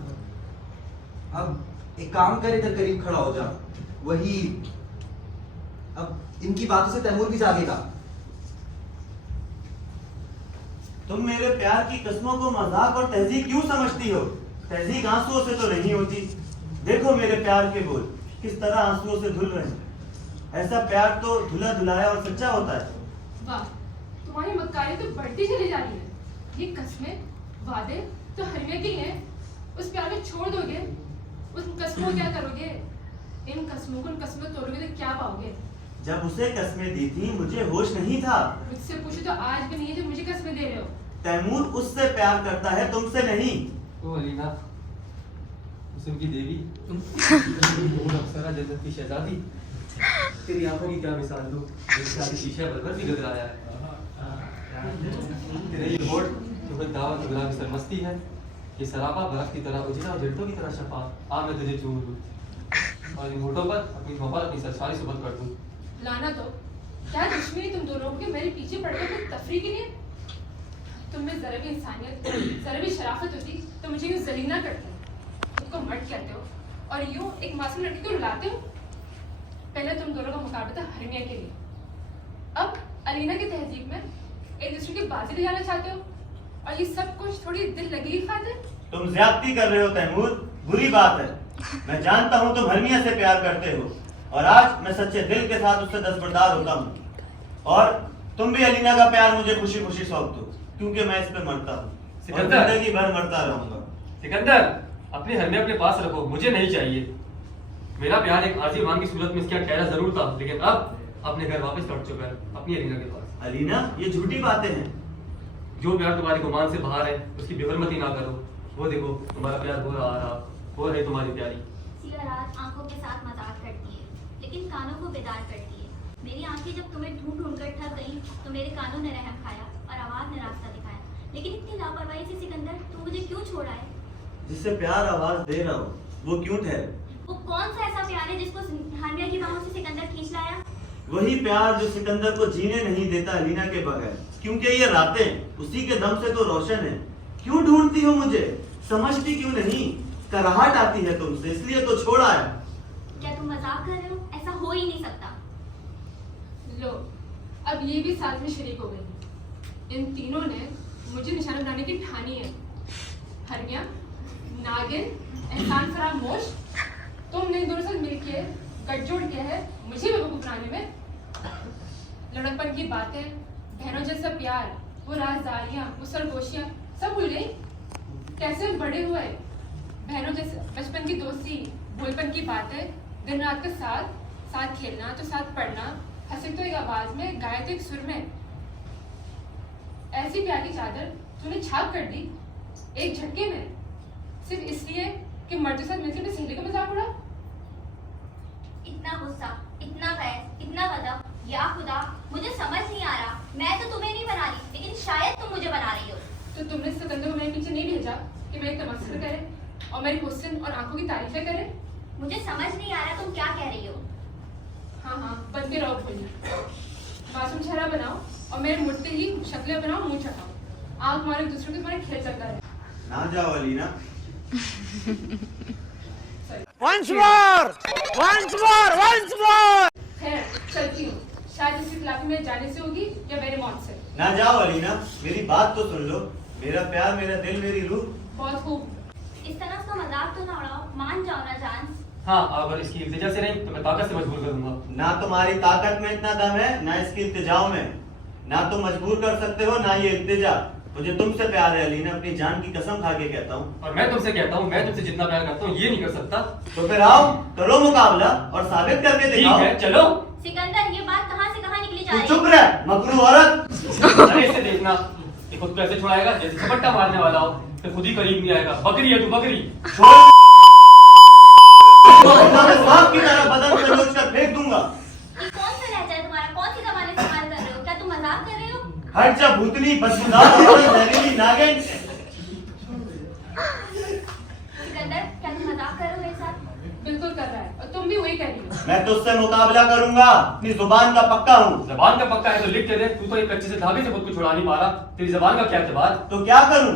अब एक काम कर, इधर करीब खड़ा हो जा। वही अब इनकी बातों से तैमूर भी जागेगा। तुम मेरे प्यार की कस्मों को मजाक और तहजीब क्यों समझती हो? तहजीब आंसुओं से तो नहीं होती। देखो मेरे प्यार के बोल किस तरह आंसुओं से धुल रहे हैं। ऐसा प्यार तो धुला धुलाया और सच्चा होता है। वाह, तुम्हारी मक्कारी तो बढ़ती चली जा रही है। ये कस्में वादे तो हरमे के हैं। उस प्यार में छोड़ दोगे, उन कस्मों क्या करोगे? इन कस्मों को उन कस्मों तोड़ोगे तो क्या पाओगे? जब उसे कस्में दी थी मुझे होश नहीं था। मुझसे पूछो तो आज भी नहीं है जो मुझे कस्में दे रहे हो। तैमूर उससे प्यार करता है, तुमसे नहीं। ओ अलीना, हुस्न की देवी, अप्सरा जन्नत की शहजादी, तेरी आंखों की क्या मिसाल दूं? मेरे शीशे पर भी गदराया है। तेरे ये होठ जो है दावत गुलाबी सरमस्ती है, ये सरापा बर्फ की तरह उजला और जड़तों की तरह शफाफ। आ मैं तुझे चूम लूं और इन होठों पर अपनी मोहब्बत अपनी सरसारी सुबह कर दूं। लाना तो क्या दुश्मनी तुम दोनों की मेरे पीछे पड़ गए कुछ तफरी के लिए? तुम में जरा भी इंसानियत, जरा भी शराफत होती तो मुझे यूँ जलील ना करते। खुद को मर्द कहते हो और यूँ एक मासूम लड़की को रुलाते हो। पहले तुम दोनों का मुकाबला था हरमिया के लिए, अब अलीना की तहजीब में एक दूसरे की बाजी ले जाना चाहते हो, और ये सब कुछ थोड़ी दिल लगी ही खातिर। तुम ज्यादती कर रहे हो तैमूर, बुरी बात है। मैं जानता हूँ तुम हरमिया से प्यार करते हो और आज मैं सच्चे दिल के साथ उससे दस्तबरदार होता हूँ। और तुम भी अलीना का प्यार मुझे खुशी खुशी सौंप दो, क्योंकि मैं इस पे मरता हूँ और सिकंदर, जिंदगी भर मरता रहूंगा। सिकंदर, अपनी हरमिया अपने पास रखो, मुझे नहीं चाहिए। मेरा प्यार एक आरजी मान की सूरत में इसका ठहरा जरूर था, लेकिन अब अपने घर वापस लौट चुका है, अपनी अलीना के पास। अलीना, ये झूठी बातें हैं। जो प्यार तुम्हारी गुमान से बाहर है उसकी बेहरमती ना करो। वो देखो तुम्हारा प्यार हो रहा हो रही तुम्हारी प्यारी। सिया रात आंखों के साथ मजाक करती है, लेकिन कानों को बेदार करती है। मेरी आंखें जब तुम्हें ढूंढ ढूंढ कर थक गई तो मेरे कानों ने रहम खाया और आवाज ने रास्ता दिखाया। लेकिन इतनी लापरवाही से सिकंदर तुम मुझे क्यों छोड़ा है? जिससे प्यार आवाज दे रहा हो वो क्यों ठहरे? वो कौन सा ऐसा प्यार है जिसको हरमिया की बाहों से सिकंदर खींच लाया? वही प्यार जो सिकंदर को जीने नहीं देता अलीना के बगैर, क्योंकि ये रातें उसी के दम से तो रोशन है। क्यों ढूंढती हो मुझे, समझती क्यों नहीं? कराहट आती है तुमसे, इसलिए तो छोड़ा है। क्या तुम मजाक कर रहे हो? ऐसा हो ही नहीं सकता। लो, अब ये भी साथ में शरीक हो गई। इन तीनों ने मुझे निशाना बनाने की ठानी है। हरमिया, नागिन, एहसान फरामोश, तुमने इन दोनों से मिलके गठजोड़ किया है मुझे बेवकूफ बनाने में। लड़कपन की बातें, बहनों जैसा प्यार, वो राजदारियां, वो सरगोशियां सब भूल गई। कैसे बड़े हुए, बहनों जैसे बचपन की दोस्ती, भोलपन की बातें, दिन रात का साथ खेलना तो साथ पढ़ना, हंसे तो एक आवाज में, गाए तो एक सुर में। ऐसी प्यार की चादर तूने छाप कर दी एक झटके में, सिर्फ इसलिए कि मर्द के साथ मिलकर अपनी सहेली का मजाक उड़ा। इतना गुस्सा, इतना बहस, इतना गजब, या खुदा मुझे समझ नहीं आ रहा। मैं तो तुम्हें नहीं बना रही, लेकिन शायद तुम मुझे बना रही हो। तो तुमने सिकंदर को मेरे पीछे नहीं भेजा कि मेरी तमस्सुर करे और मेरी हुस्न और आंखों की तारीफें करे? मुझे समझ नहीं आ रहा तुम क्या कह रही हो। हाँ, बनते रहो भूलना। मासूम चेहरा बनाओ और मेरे मुड़ते ही शक्लें बनाओ, मुंह चढ़ाओ, आंख मारो एक दूसरे के तुम्हारे खेल चलता रहे। ना जाओ अलीना। खैर, चलती हूँ। शायद इसकी खिलाफी मेरे जाने से होगी या मेरे मौत से। ना जाओ अलीना, मेरी बात तो सुन लो। मेरा प्यार, मेरा दिल, मेरी रूह। बहुत खूब। इस तरह उसका मजाक तो ना उड़ाओ, मान जाओ ना जान। हाँ, अगर इसकी इल्तिजा से नहीं तो मैं ताकत से मजबूर करूंगा। ना तुम्हारी ताकत में इतना दम है, ना इसकी इल्तिजाओं में। ना तुम मजबूर कर सकते हो, ना ये इल्तिजा। मुझे तुमसे प्यार है अलीना, अपनी जान की कसम खा के कहता हूँ। और मैं तुमसे कहता हूँ, मैं तुमसे जितना प्यार करता हूँ ये नहीं कर सकता। तो फिर आओ, करो मुकाबला और साबित करके दिखाओ। ठीक है, चलो। सिकंदर, ये बात कहाँ से कहाँ निकली जा तू रही चुप रह, मकरू औरत। अरे इसे देखना, ये खुद को ऐसे छुड़ाएगा जैसे झपट्टा मारने वाला हो, तो खुद ही करीब नहीं आएगा। बकरी है तू, बकरी। सांप की तरह बदन से नोच कर फेंक दूंगा। ये कौन सा लहजा है तुम्हारा? कौन सी जबान इस्तेमाल कर रहे हो? क्या तुम मजाक कर रहे हो? हट जा भूतनी, बदबूदार औरत, जहरीली नागिन। सिकंदर, क्या तुम मजाक कर रहे हो मेरे साथ? बिल्कुल कर रहा है और तुम भी वही कर रही हो। मैं तुझसे मुकाबला करूंगा, अपनी जुबान का पक्का हूँ। जबान का पक्का है तो लिख के दे। तू तो एक कच्चे से धागे से खुद को छुड़ा नहीं पा रहा, तेरी जबान का क्या एतबार? तो क्या करूं?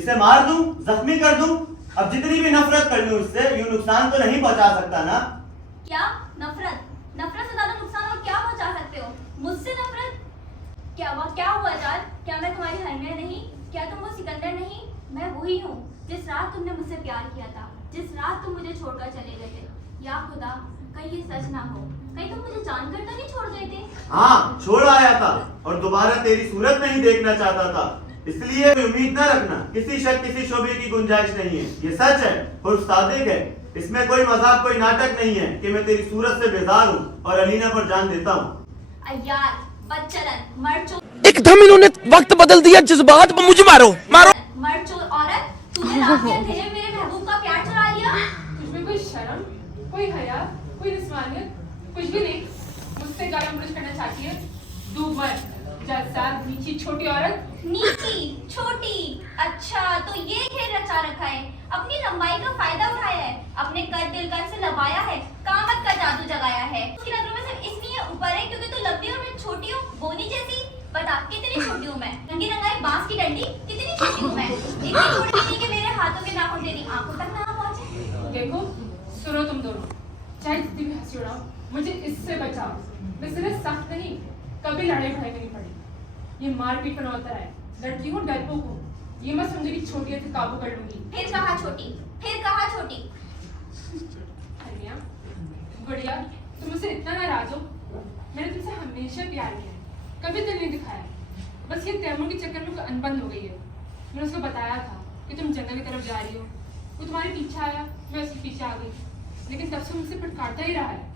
इसे मार दूं, जख्मी कर दूं? अब जितनी भी नफरत कर लूं इससे, यूं नुकसान तो नहीं पहुंचा सकता ना? क्या नफरत? नफरत से ज्यादा नुकसान और क्या पहुंचा सकते हो? मुझसे नफरत? क्या हुआ जान? क्या मैं तुम्हारी हरमिया नहीं? क्या तुम वो सिकंदर नहीं? मैं वही हूँ जिस रात तुमने मुझसे प्यार किया था, जिस रात तुम मुझे छोड़कर चले गए थे। या खुदा, कहीं ये सच ना हो, कहीं तुम मुझे जानकर तो नहीं छोड़ गए थे? हाँ, छोड़ आया था और दोबारा तेरी सूरत नहीं देखना चाहता था, इसलिए उम्मीद न रखना। किसी शक, किसी शोभे की गुंजाइश नहीं है। ये सच है और सादिक है, इसमें कोई मजाक, कोई नाटक नहीं है कि मैं तेरी सूरत से बेजार हूँ और अलीना पर जान देता हूँ। अय्यार, बदचलन, मरचोर, एकदम इन्होंने वक्त बदल दिया, जज्बात पर मुझे मारो। मरचोर औरत, तूने रात के अंधेरे में मेरे महबूब का प्यार चुरा लिया। तुझमें कोई शर्म, कोई हया, कोई निस्वानियत कुछ भी नहीं। मुझसे गाली गलौज करना चाहती है, डूब मर। जात नीची छोटी औरत। नीची छोटी, अच्छा तो ये खेल रचा रखा है, अपनी लंबाई का फायदा उठाया है, अपने कद दिलकश से लबाया है, कामत का जादू जगाया है। उसकी नजरों में सिर्फ इसलिए ऊपर है क्योंकि तू लंबी और मैं छोटी हूँ, बोनी जैसी। बता कितनी छोटी हूँ मैं, रंगी रंगाई बांस की डंडी, कितनी छोटी हूँ मैं, इतनी छोटी नहीं कि मेरे हाथों के नाखून तेरी आंखों तक ना पहुंचे। देखो सुनो तुम दोनों, चाहे जितनी भी हंसी उड़ाओ, मुझे इससे बचाओ। मैं सिर्फ सख्त नहीं, कभी लड़ाई भड़ाई नहीं पड़ी। ये मारपीट का नौतर है, लड़की हूँ डरपोक हूँ, ये मत समझो कि छोटी है तो काबू कर लूंगी। फिर कहा छोटी, फिर कहा छोटी। हरिया, गुड़िया, तुम मुझसे इतना नाराज हो? मैंने तुमसे हमेशा प्यार किया है, कभी दिल नहीं दिखाया। बस ये तैमूर के चक्कर में अनबन हो गई है। मैंने उसको बताया था कि तुम जंगल की तरफ जा रही हो, वो तुम्हारे पीछे आया, मैं उसके पीछे आ गई, लेकिन तब से मुझसे फटकारता ही रहा है।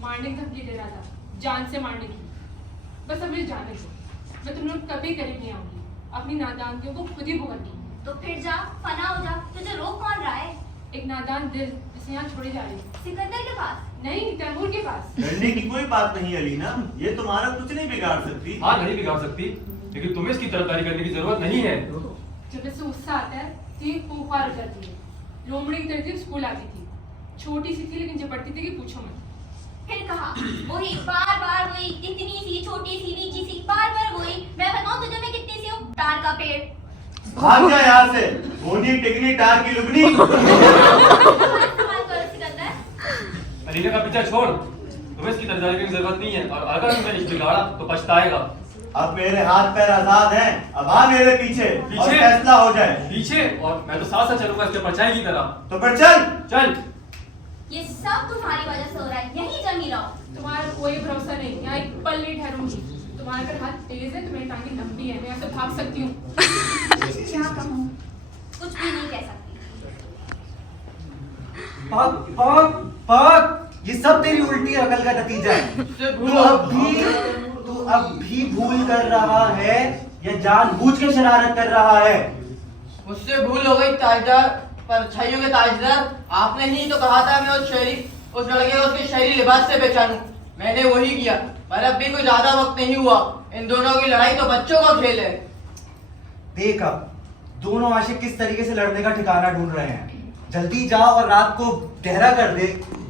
मारने की धमकी दे रहा था, जान से मारने की। बस अब मुझे जाने दो, मैं तुम लोग कभी करीब नहीं आऊंगी, अपनी नादानियों को खुद ही भुगतूंगी। तो फिर जा, फना हो जा, तुझे रोक कौन रहा है? एक नादान दिल जिसे यहाँ छोड़े जा रही हूँ। सिकंदर के पास? नहीं, तैमूर के पास। डरने की कोई बात नहीं अलीना, ये तुम्हारा कुछ नहीं बिगाड़ सकती। हाँ नहीं बिगाड़ सकती, लेकिन तुम्हें इसकी तरफदारी करने की जरूरत नहीं है। जब इससे गुस्सा आता है तो ये फूफार हो जाती है। लोमड़ी की तरह स्कूल आती थी, छोटी सी थी लेकिन झपटती थी कि पूछो मत। फिर कहा वही, बार बार वही, इतनी सी छोटी सी नीची सी, बार बार वही। मैं बताऊं तुझे मैं कितनी सी हूँ? तार का पेड़। भाग जा यहाँ से, बोनी टिकनी टार की लुगनी। अलीना का पीछा छोड़, तुम्हें इसकी तरफदारी करने की जरूरत नहीं है, और अगर तुमने इस बिगाड़ा तो पछताएगा। अब मेरे हाथ पैर आजाद हैं, अब आ मेरे पीछे और फैसला हो जाए। पीछे? और मैं तो साथ साथ चलूंगा इसके परछाई की तरह। तो फिर चल चल। ये सब तुम्हारी वजह से हो रहा है, यही जमी रहो। तुम्हारा कोई भरोसा नहीं, यहाँ एक पल नहीं ठहरूंगी। तुम्हारा अगर हाथ तेज है तो मेरी टांगे लंबी है, मैं यहाँ से भाग सकती हूँ। क्या कहूँ, कुछ भी नहीं कह सकती। पाक पाक पाक, ये सब तेरी उल्टी अकल का नतीजा है। तू अब भी भूल कर रहा है या जानबूझ के शरारत कर रहा है? मुझसे भूल हो गई ताजदार, परछाइयों के ताजदार। आपने ही तो कहा था मैं उस लड़के को उसके शहरी लिबास से पहचानूं, मैंने वही किया। पर अब भी कोई ज्यादा वक्त नहीं हुआ, इन दोनों की लड़ाई तो बच्चों का खेल है। देख अब दोनों आशिक किस तरीके से लड़ने का ठिकाना ढूंढ रहे हैं। जल्दी जा और रात को गहरा कर दे,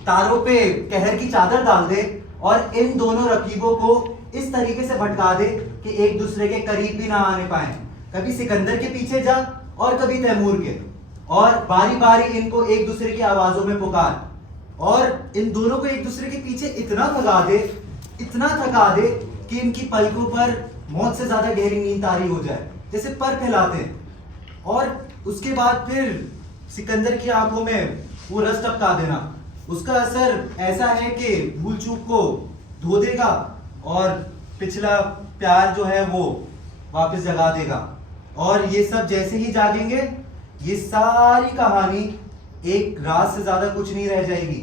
तारों पे कहर की चादर डाल दे और इन दोनों रकीबों को इस तरीके से भटका दे कि एक दूसरे के करीब भी ना आने पाए। कभी सिकंदर के पीछे जा और कभी तैमूर के, और बारी बारी इनको एक दूसरे की आवाजों में पुकार, और इन दोनों को एक दूसरे के पीछे इतना थका दे कि इनकी पलकों पर मौत से ज्यादा गहरी नींद तारी हो जाए, जैसे पर फैलाते हैं। और उसके बाद फिर सिकंदर की आंखों में वो रस टपका देना। उसका असर ऐसा है कि भूल चूक को धो देगा और पिछला प्यार जो है वो वापस जगा देगा। और ये सब जैसे ही जागेंगे, ये सारी कहानी एक रात से ज्यादा कुछ नहीं रह जाएगी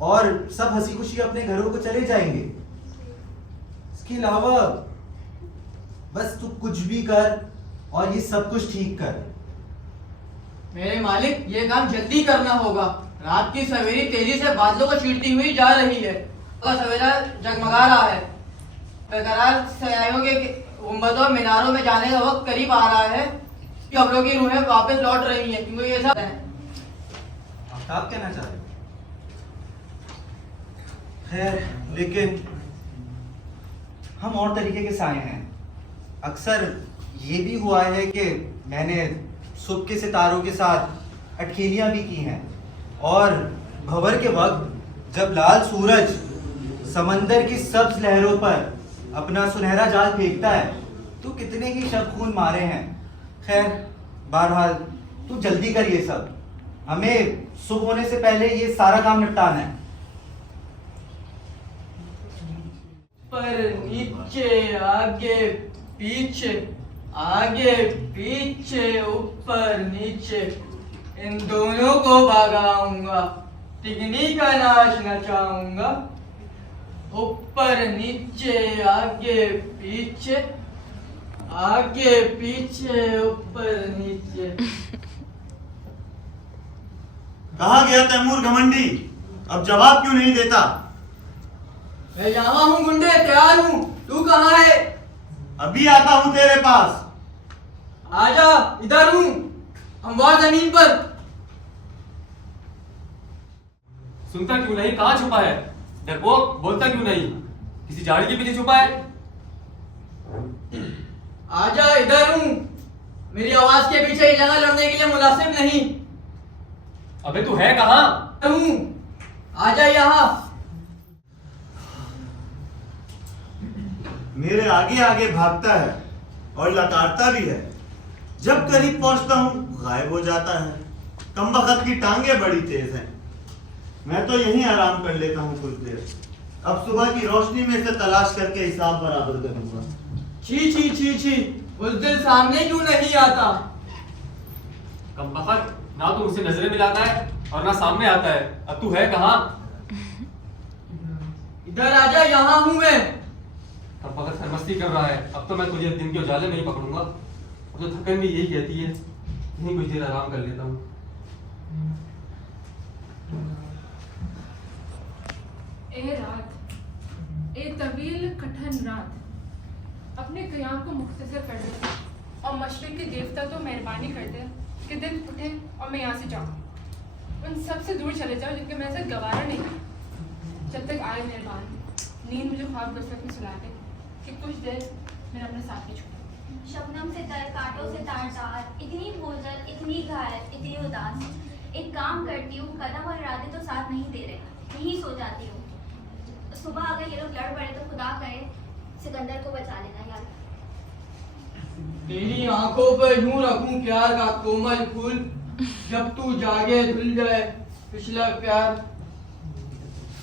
और सब हंसी खुशी अपने घरों को चले जाएंगे। इसके अलावा बस तू कुछ भी कर और ये सब कुछ ठीक कर। मेरे मालिक, ये काम जल्दी करना होगा। रात की सवेरी तेजी से बादलों को चीरती हुई जा रही है, सवेरा जगमगा रहा है। बेकरार सयाहों के गुंबदों और मीनारों में जाने का वक्त करीब आ रहा है। कब्रों की रूहें वापस लौट रही हैं, क्योंकि ये सब है। आप कहना चाह रहे? खैर, लेकिन हम और तरीके के साए हैं। अक्सर ये भी हुआ है कि मैंने सुबह के सितारों के साथ अटखेलियां भी की हैं, और भंवर के वक्त जब लाल सूरज समंदर की सब्ज लहरों पर अपना सुनहरा जाल फेंकता है तो कितने ही शब खून मारे हैं। खैर, बहरहाल तू जल्दी कर, ये सब हमें सुबह होने से पहले ये सारा काम निपटाना है। पर नीचे आगे पीछे, आगे पीछे ऊपर नीचे, इन दोनों को भगाऊंगा, तिगनी का नाच नचाऊंगा। ऊपर नीचे आगे पीछे, आगे पीछे ऊपर नीचे। कहाँ गया तैमूर घमंडी? अब जवाब क्यों नहीं देता? मैं जावा हूँ गुंडे, तैयार हूँ। तू कहाँ है? अभी आता हूं तेरे पास। आजा, इधर हूँ, हम वहां जमीन पर। सुनता क्यों नहीं? कहाँ छुपा है? डरपोक, बोलता क्यों नहीं? किसी झाड़ी के पीछे छुपा है? आजा, इधर हूँ। मेरी आवाज के पीछे ये जगह लड़ने के लिए मुनासिब नहीं। अबे तू है कहाँ? हूँ, आजा यहाँ। मेरे आगे आगे भागता है और लताड़ता भी है। जब करीब पहुंचता हूं गायब हो जाता है। कमबख्त की टांगे बड़ी तेज हैं। मैं तो यहीं आराम कर लेता हूं कुछ देर। अब सुबह की रोशनी में से तलाश करके हिसाब बराबर करूंगा। छी छी छी छी, उस दिन सामने क्यों नहीं आता? कमबख्त, ना तो मुझसे नजरें मिलाता है और ना सामने आता है। अब तू है कहाँ? इधर आजा, यहाँ हूँ मैं। कमबख्त सरमस्ती कर रहा है। अब तो मैं तुझे दिन के उजाले में ही पकड़ूंगा। अब तो थकन भी यही कहती है, यहीं कुछ देर आराम कर लेता हूँ। ए रात, ए तवील कठिन रात, अपने क़याम को मुख्तसर कर दे और मशरिक़ के देवता तो मेहरबानी कर दे कि दिन उठे और मैं यहाँ से जाऊँ। उन सब से दूर चले जाओ जिनके मेरे से गवारा नहीं। जब तक आए मेहरबान, नींद मुझे ख्वाब बसरत में सुला दे कि कुछ देर मेरा अपने साथ ही छोड़। शबनम से तर, कांटों से तार, इतनी बोझल, इतनी घायल, इतनी उदास। एक काम करती हूँ, कदम और इरादे तो साथ नहीं दे रहे, यहीं सो जाती हूँ। सुबह अगर ये लोग लड़ पड़े तो खुदा करे सिकंदर को बचा लेना यार। तेरी आंखों पर यूं रखूं प्यार का कोमल फूल, जब तू जागे धुल जाए पिछला प्यार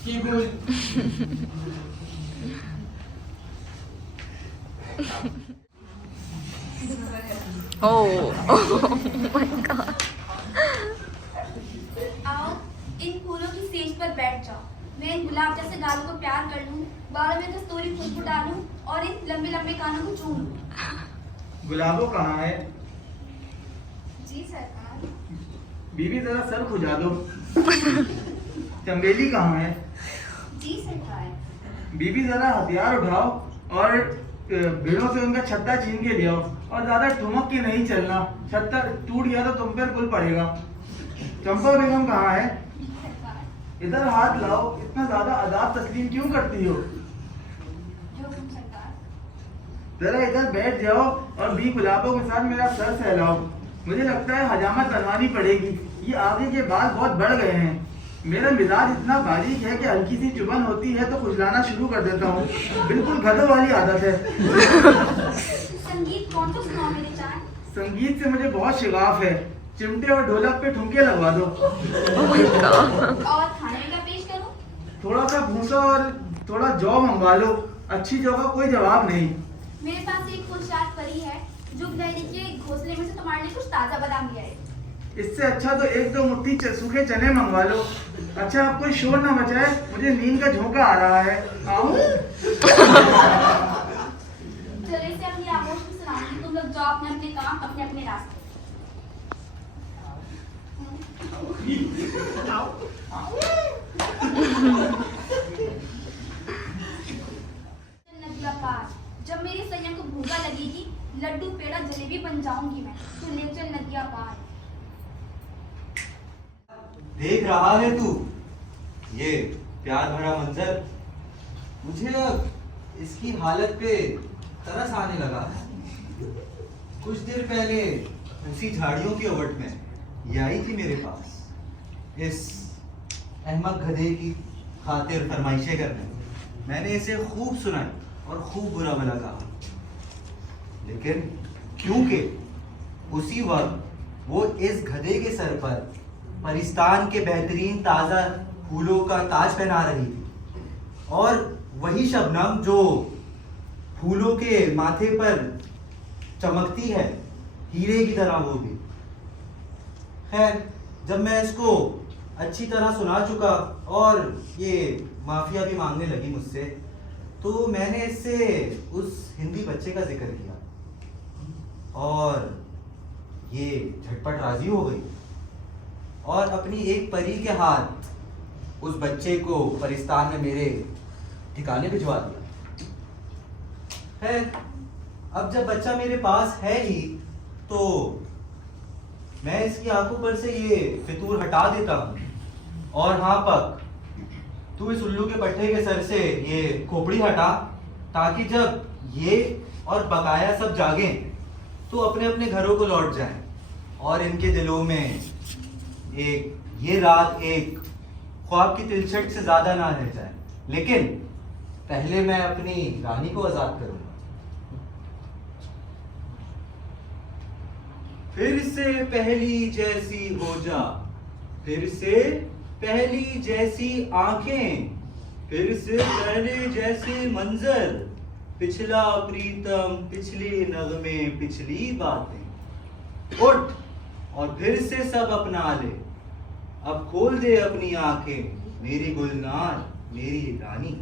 की भूल। आओ, इन फूलों की सेज पर बैठ जाओ। मैं इन गुलाब जैसे गालों को प्यार कर लूं, बालों में कस्तूरी खुशबू डालूं और इन लंबे लंबे कानों को चूम लूं। गुलाबो कहाँ है? जी सरकार। बीबी जरा सर खुजा दो। चमेली कहाँ है? जी सरकार। बीबी जरा हथियार उठाओ और भीड़ों से उनका छत्ता छीन के ले आओ और ज्यादा ठुमक के नहीं चलना। छत्ता टूट गया तो तुम पर पुल पड़ेगा। चंपा बेगम कहाँ है? इधर हाथ लाओ। इतना ज्यादा अदाब तस्लीम क्यों करती हो? जरा इधर बैठ जाओ और बी गुलाबों के साथ मेरा सर सहलाओ। मुझे लगता है हजामत बनवानी पड़ेगी। ये आगे के बाल बहुत बढ़ गए हैं। मेरा मिजाज इतना बारीक है कि हल्की सी चुभन होती है तो खुजलाना शुरू कर देता हूँ। बिल्कुल गधों वाली आदत है। संगीत कौन तो सुनाओ मेरे चाँद? संगीत से मुझे बहुत शिगाफ है। चिमटे और ढोलक पे ठुमके लगवा दो। और खाने में क्या पेश करूं? थोड़ा सा भूसा और थोड़ा जौ मंगवा लो। अच्छी जौ का कोई जवाब नहीं। मेरे पास एक खुशहाल परी है जो गहरी के घोंसले में से तुम्हारे लिए कुछ ताजा बादाम ले आए। इससे अच्छा तो एक दो मुट्ठी सूखे चने मंगवा लो। अच्छा आप कोई शोर ना मचाए, मुझे नींद का झोंका आ रहा है। आऊं? चले से अपनी आगोश में सुनाऊंगी, तुम लोग जाओ अपने अपने काम, अपने अपने रास्ते। नदिया पार, जब मेरी सैया को भूखा लगेगी, लड्डू पेड़ा जलेबी बन जाऊंगी मैं। तो ले चल नदिया पार। देख रहा है तू ये प्यार भरा मंजर? मुझे अब इसकी हालत पे तरस आने लगा है। कुछ देर पहले उसी झाड़ियों की ओवट में ये आई थी मेरे पास, इस अहमद गधे की खातिर फरमाइशें करने। मैंने इसे खूब सुनाई और खूब बुरा भला कहा, लेकिन क्योंकि उसी वक्त वो इस गधे के सर पर परिस्तान के बेहतरीन ताज़ा फूलों का ताज पहना रही थी, और वही शबनम जो फूलों के माथे पर चमकती है हीरे की तरह वो भी। खैर, जब मैं इसको अच्छी तरह सुना चुका और ये माफिया भी मांगने लगी मुझसे, तो मैंने इससे उस हिंदी बच्चे का जिक्र किया और ये झटपट राजी हो गई और अपनी एक परी के हाथ उस बच्चे को परिस्तान में मेरे ठिकाने भिजवा दिया। है अब जब बच्चा मेरे पास है ही तो मैं इसकी आंखों पर से ये फितूर हटा देता हूँ। और हाँ पक, तू इस उल्लू के पट्टे के सर से ये खोपड़ी हटा, ताकि जब ये और बकाया सब जागें तो अपने अपने घरों को लौट जाएं और इनके दिलों में ये रात एक ख्वाब की तिलछट से ज्यादा ना रह जाए। लेकिन पहले मैं अपनी रानी को आजाद करूंगा। फिर से पहली जैसी हो जा, फिर से पहली जैसी आंखें, फिर से पहले जैसे मंजर, पिछला प्रीतम, पिछले नगमे, पिछली बातें। उठ और फिर से सब अपना ले, अब खोल दे अपनी आंखें, मेरी गुलनार, मेरी रानी।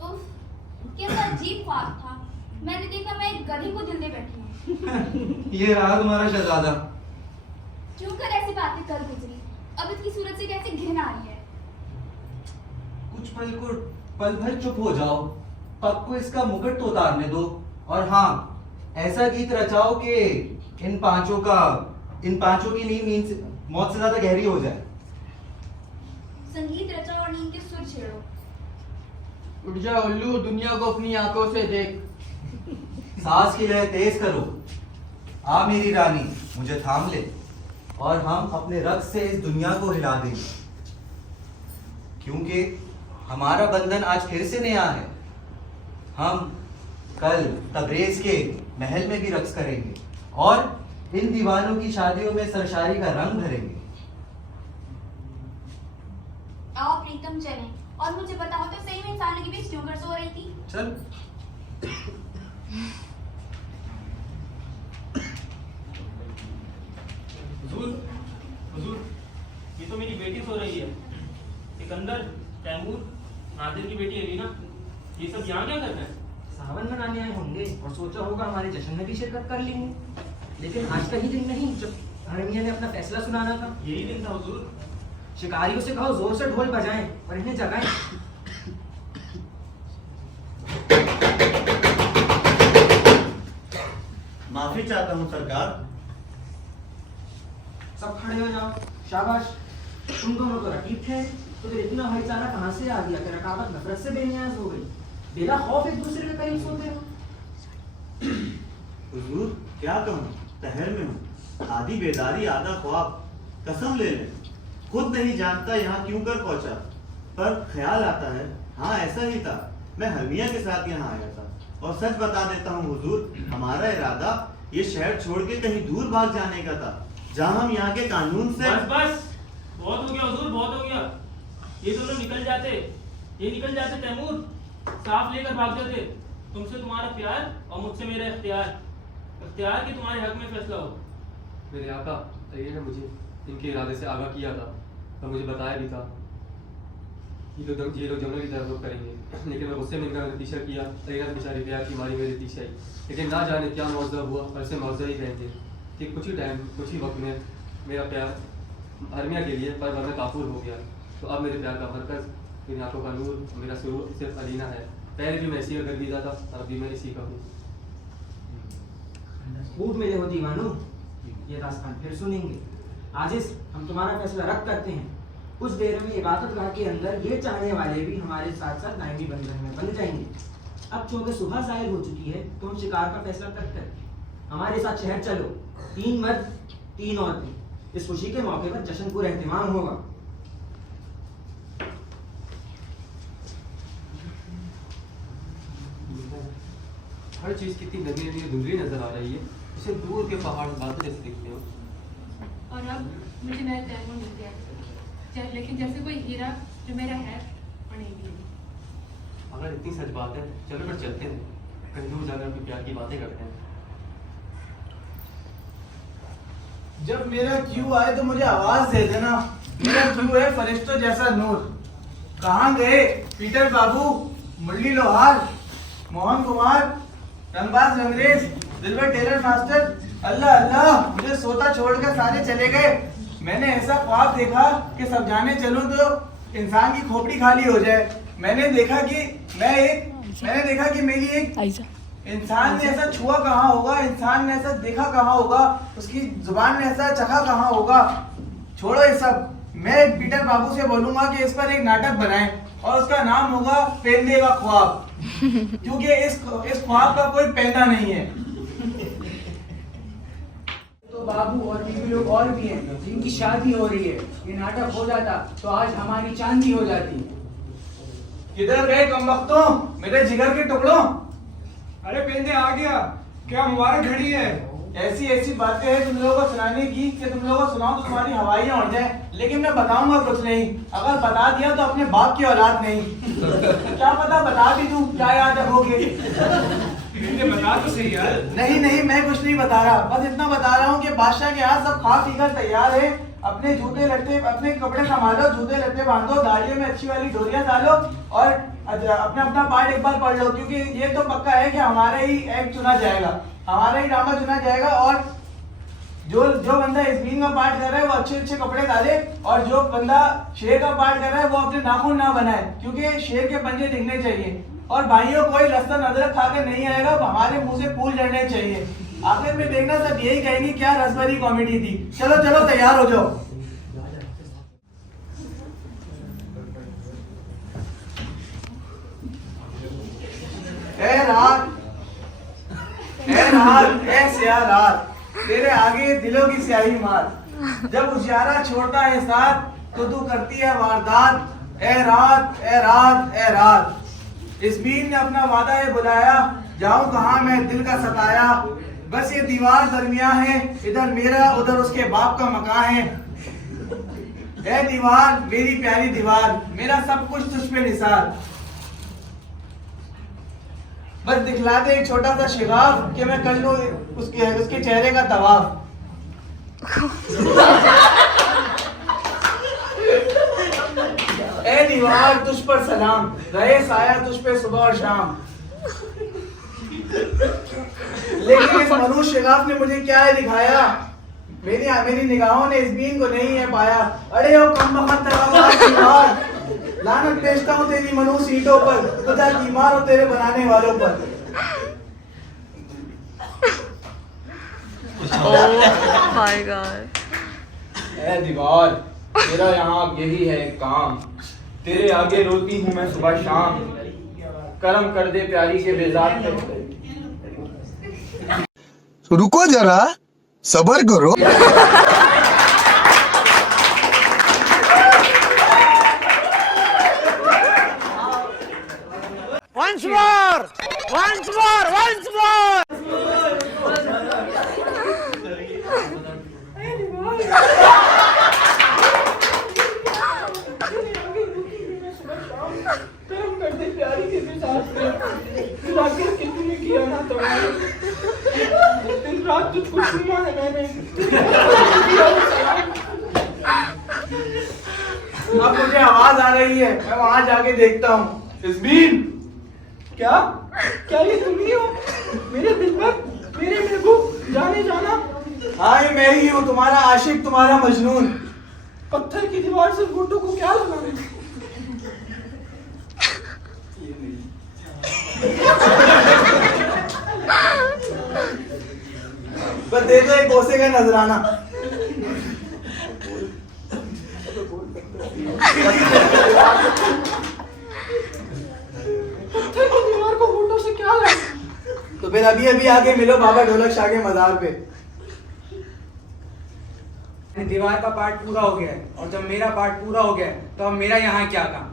उफ, कैसा अजीब ख्वाब था। मैंने देखा मैं एक गधी को दिल दे बैठी हूँ। ये रहा तुम्हारा शहजादा। क्यों कर ऐसी बातें कर गुजरी? अब इसकी सूरत से कैसे घिन आ रही है। कुछ पल भर चुप हो जाओ, पग को इसका मुकुट तो उतारने दो। और हाँ, ऐसा गीत रचाओ कि इन पांचों की नींद मौत से ज्यादा गहरी हो जाए। संगीत रचाओ और नींद के सुर छेड़ो। उठ जा उल्लू, दुनिया को अपनी आंखों से देख। सांस की लय तेज करो। आ मेरी रानी, मुझे थाम ले और हम अपने रक्त से इस दुनिया को हिला देंगे, क्योंकि हमारा बंधन आज फिर से नया है। हम कल तबरेज के महल में भी रक्स करेंगे और इन दीवानों की शादियों में सरशारी का रंग भरेंगे। आओ प्रीतम चलें। और मुझे बताओ तो सही में इंसानों के बीच क्यों कर सो रही थी? चल। हुजूर, ये तो मेरी बेटी सो रही है। सिकंदर, तैमूर, नादिर की बेटी अलीना, ये सब यहाँ क्या कर रहे हैं? सावन मनाने आए होंगे और सोचा होगा हमारे जश्न में भी शिरकत कर लेंगे। लेकिन आज का ही दिन नहीं जब हरमिया ने अपना फैसला सुनाना था। यही दिन था हुजूर। शिकारियों से कहो जोर से ढोल बजाएं और इन्हें जगाएं। माफी चाहता हूँ सरकार। सब खड़े हो जाओ। शाबाश, तुम दोनों तो रकीब थे, तो फिर इतना भाईचारा कहाँ से आ गया कि रकाबत नफरत से बेनियाज हो गई। बिला खौफ एक दूसरे के करीब सोते हो। हुजूर क्या कहूँ, तहर में हूँ। आधी बेदारी आधा ख्वाब, कसम ले ले खुद नहीं जानता यहाँ क्यों कर पहुंचा, पर ख्याल आता है हाँ ऐसा ही था। मैं हरमिया के साथ यहाँ आया था और सच बता देता हूँ हुजूर, हमारा इरादा ये शहर छोड़ के कहीं दूर भाग जाने का था, जहाँ हम यहाँ के कानून से। बस बहुत हो गया हुजूर, बहुत हो गया। ये दोनों निकल जाते तैमूर, साफ लेकर भाग जाते। तुमसे तुम्हारा प्यार और मुझसे मेरा इख्तियार कि तुम्हारे हक में फैसला हो। मेरे आका तैयब ने मुझे इनके इरादे से आगाह किया था और मुझे बताया भी था ये लोग जंगल की तरफ रुख करेंगे। लेकिन मैं गुस्से में इनका नतीजा किया। तैयब बेचारी प्यार की मारी मेरे पीछे आई, लेकिन ना जाने क्या मौजूद हुआ और इसे मौजूद ही रहेंगे कि कुछ ही वक्त में मेरा प्यार हरमिया के लिए पर वरना काफूर हो गया। तो अब मेरे प्यार का मरकज, मेरी आंखों का नूर, मेरा सुरूर सिर्फ अलीना है। पहले भी मैं इसी का गर्विदा था, अब भी मैं इसी का हूँ। खूब मिले हो दीवानो, ये दास्तान फिर सुनेंगे। आजिज, हम तुम्हारा फैसला रद्द करते हैं। कुछ देर में इबादतगाह के अंदर ये चाहने वाले भी हमारे साथ साथ दायमी बंधन में बन जाएंगे। अब चूंकि सुबह जाहिर हो चुकी है तो हम शिकार का फैसला तक करते। हमारे साथ शहर चलो, 3 मर्द 3 औरतें। इस खुशी के मौके पर जश्न पूरा एहतमाम होगा। हर चीज कितनी नदी धुंधली नजर आ रही है, उसे दूर के पहाड़ बादल जैसे दिखते हो। और अब मुझे नया तैमूर मिल गया, लेकिन जैसे कोई हीरा जो मेरा है और नहीं भी। अगर इतनी सच बात है, चलो फिर चलते हैं, कहीं दूर जाकर अपने प्यार की बातें करते हैं। जब मेरा क्यू आए तो मुझे आवाज दे देना। मेरा क्यू है फरिश्तों जैसा नूर। कहाँ गए पीटर बाबू, मुरली लोहार, मोहन कुमार, रंगबाज रंगरेज, दिलबर टेलर मास्टर? अल्लाह अल्लाह, मुझे सोता छोड़कर सारे चले गए। मैंने ऐसा ख्वाब देखा कि सब जाने चलूं तो इंसान की खोपड़ी खाली हो जाए। मैंने देखा कि मैं एक मैंने देखा कि मेरी एक इंसान ने ऐसा छुआ कहाँ होगा, इंसान ने ऐसा देखा कहाँ होगा, उसकी जुबान ने ऐसा चखा कहाँ होगा। छोड़ो ये सब, मैं पीटर बाबू से बोलूंगा कि इस पर एक नाटक बनाएं और उसका नाम होगा पेंदे का ख्वाब, क्योंकि इस ख्वाब का कोई पैदा नहीं है। तो बाबू और बीवी लोग और भी हैं जिनकी शादी हो रही है। ये नाटक हो जाता तो आज हमारी चांदी हो जाती। किधर गए कमबख्तों, मेरे जिगर के टुकड़ों? अरे पेंदे आ गया, क्या मुबारक घड़ी है। ऐसी ऐसी बातें हैं तुम लोगों को सुनाने की कि तुम लोगों को सुनाओ तो तुम्हारी हवाइयां उड़ जाए, लेकिन मैं बताऊंगा कुछ नहीं। अगर बता दिया तो अपने बाप की औलाद नहीं। क्या पता बता भी दूं, क्या याद रखोगे? बता तो सही यार। नहीं मैं कुछ नहीं बता रहा, बस इतना बता रहा हूँ कि बादशाह के यहाँ सब खा पी कर तैयार है। अपने जूते लत्ते, अपने कपड़े संभालो, जूते लत्ते बांधो, दाढ़ियों में अच्छी वाली डोरियां डालो और अपना अपना पार्ट एक बार पढ़ लो, क्योंकि ये तो पक्का है कि हमारा ही एक्ट चुना जाएगा, हमारा ही ड्रामा चुना जाएगा। और जो बंदा इस्मीन का पार्ट कर रहा है वो अच्छे अच्छे कपड़े डाले, और जो बंदा शेर का पार्ट कर रहा है वो अपने नाखून ना बनाए, क्योंकि शेर के पंजे दिखने चाहिए। और भाइयों, कोई लहसुन अदरक खाकर नहीं आएगा, हमारे मुंह से फूल झड़ने चाहिए। आखिर में देखना सब यही कहेंगे क्या रसभरी कॉमेडी थी। चलो चलो तैयार हो जाओ। रात तेरे आगे दिलों की स्याही मार, जब उजियारा छोड़ता है साथ तो तू करती है वारदात। ए रात ए रात ए रात, इस्मीन ने अपना वादा है बुलाया, जाऊं कहां मैं दिल का सताया। बस ये दीवार दरमिया है, इधर मेरा उधर उसके बाप का मकान है। ए दीवार मेरी प्यारी दीवार, मेरा सब कुछ तुझ पे निसार। बस दिखला दे एक छोटा सा शिगाफ कि मैं कर लूं उसके चेहरे का तवाफ। ए दीवार तुझ पर सलाम, रहे साया तुझ पे सुबह और शाम। लेकिन इस मनुष्य शिगाफ ने मुझे क्या है दिखाया, मेरी निगाहों ने इस्मीन को नहीं है पाया। अरे ओ कमबख्त, लानत भेजता हूँ तेरी मनुष्य सीटों पर, खुदा की मार हो तेरे बनाने वालों पर। Oh my God. ए दीवार, तेरा यहाँ यही है काम, तेरे आगे रोती हूँ मैं सुबह शाम। करम कर दे प्यारी के बेजार पे। रुको जरा, सबर करो। Once more! Once more! Once more! दिन रात तुझको सुना है मैंने। अब मुझे आवाज आ रही है, मैं वहां जाके देखता हूँ। इस्मीन, क्या क्या ये तुम ही हो? मेरे दिल पर, मेरे महबूब, जाने जाना। हाँ ये मैं ही हूँ, तुम्हारा आशिक, तुम्हारा मजनून। पत्थर की दीवार से घुटनों को क्या लगाना? बस दे दो एक बोसे का नजराना। दीवार को फोटो से क्या लगा? तो फिर अभी अभी आके मिलो बाबा ढोलक शाह के मजार पे। दीवार का पार्ट पूरा हो गया है, और जब मेरा पार्ट पूरा हो गया है, तो अब मेरा यहाँ क्या काम?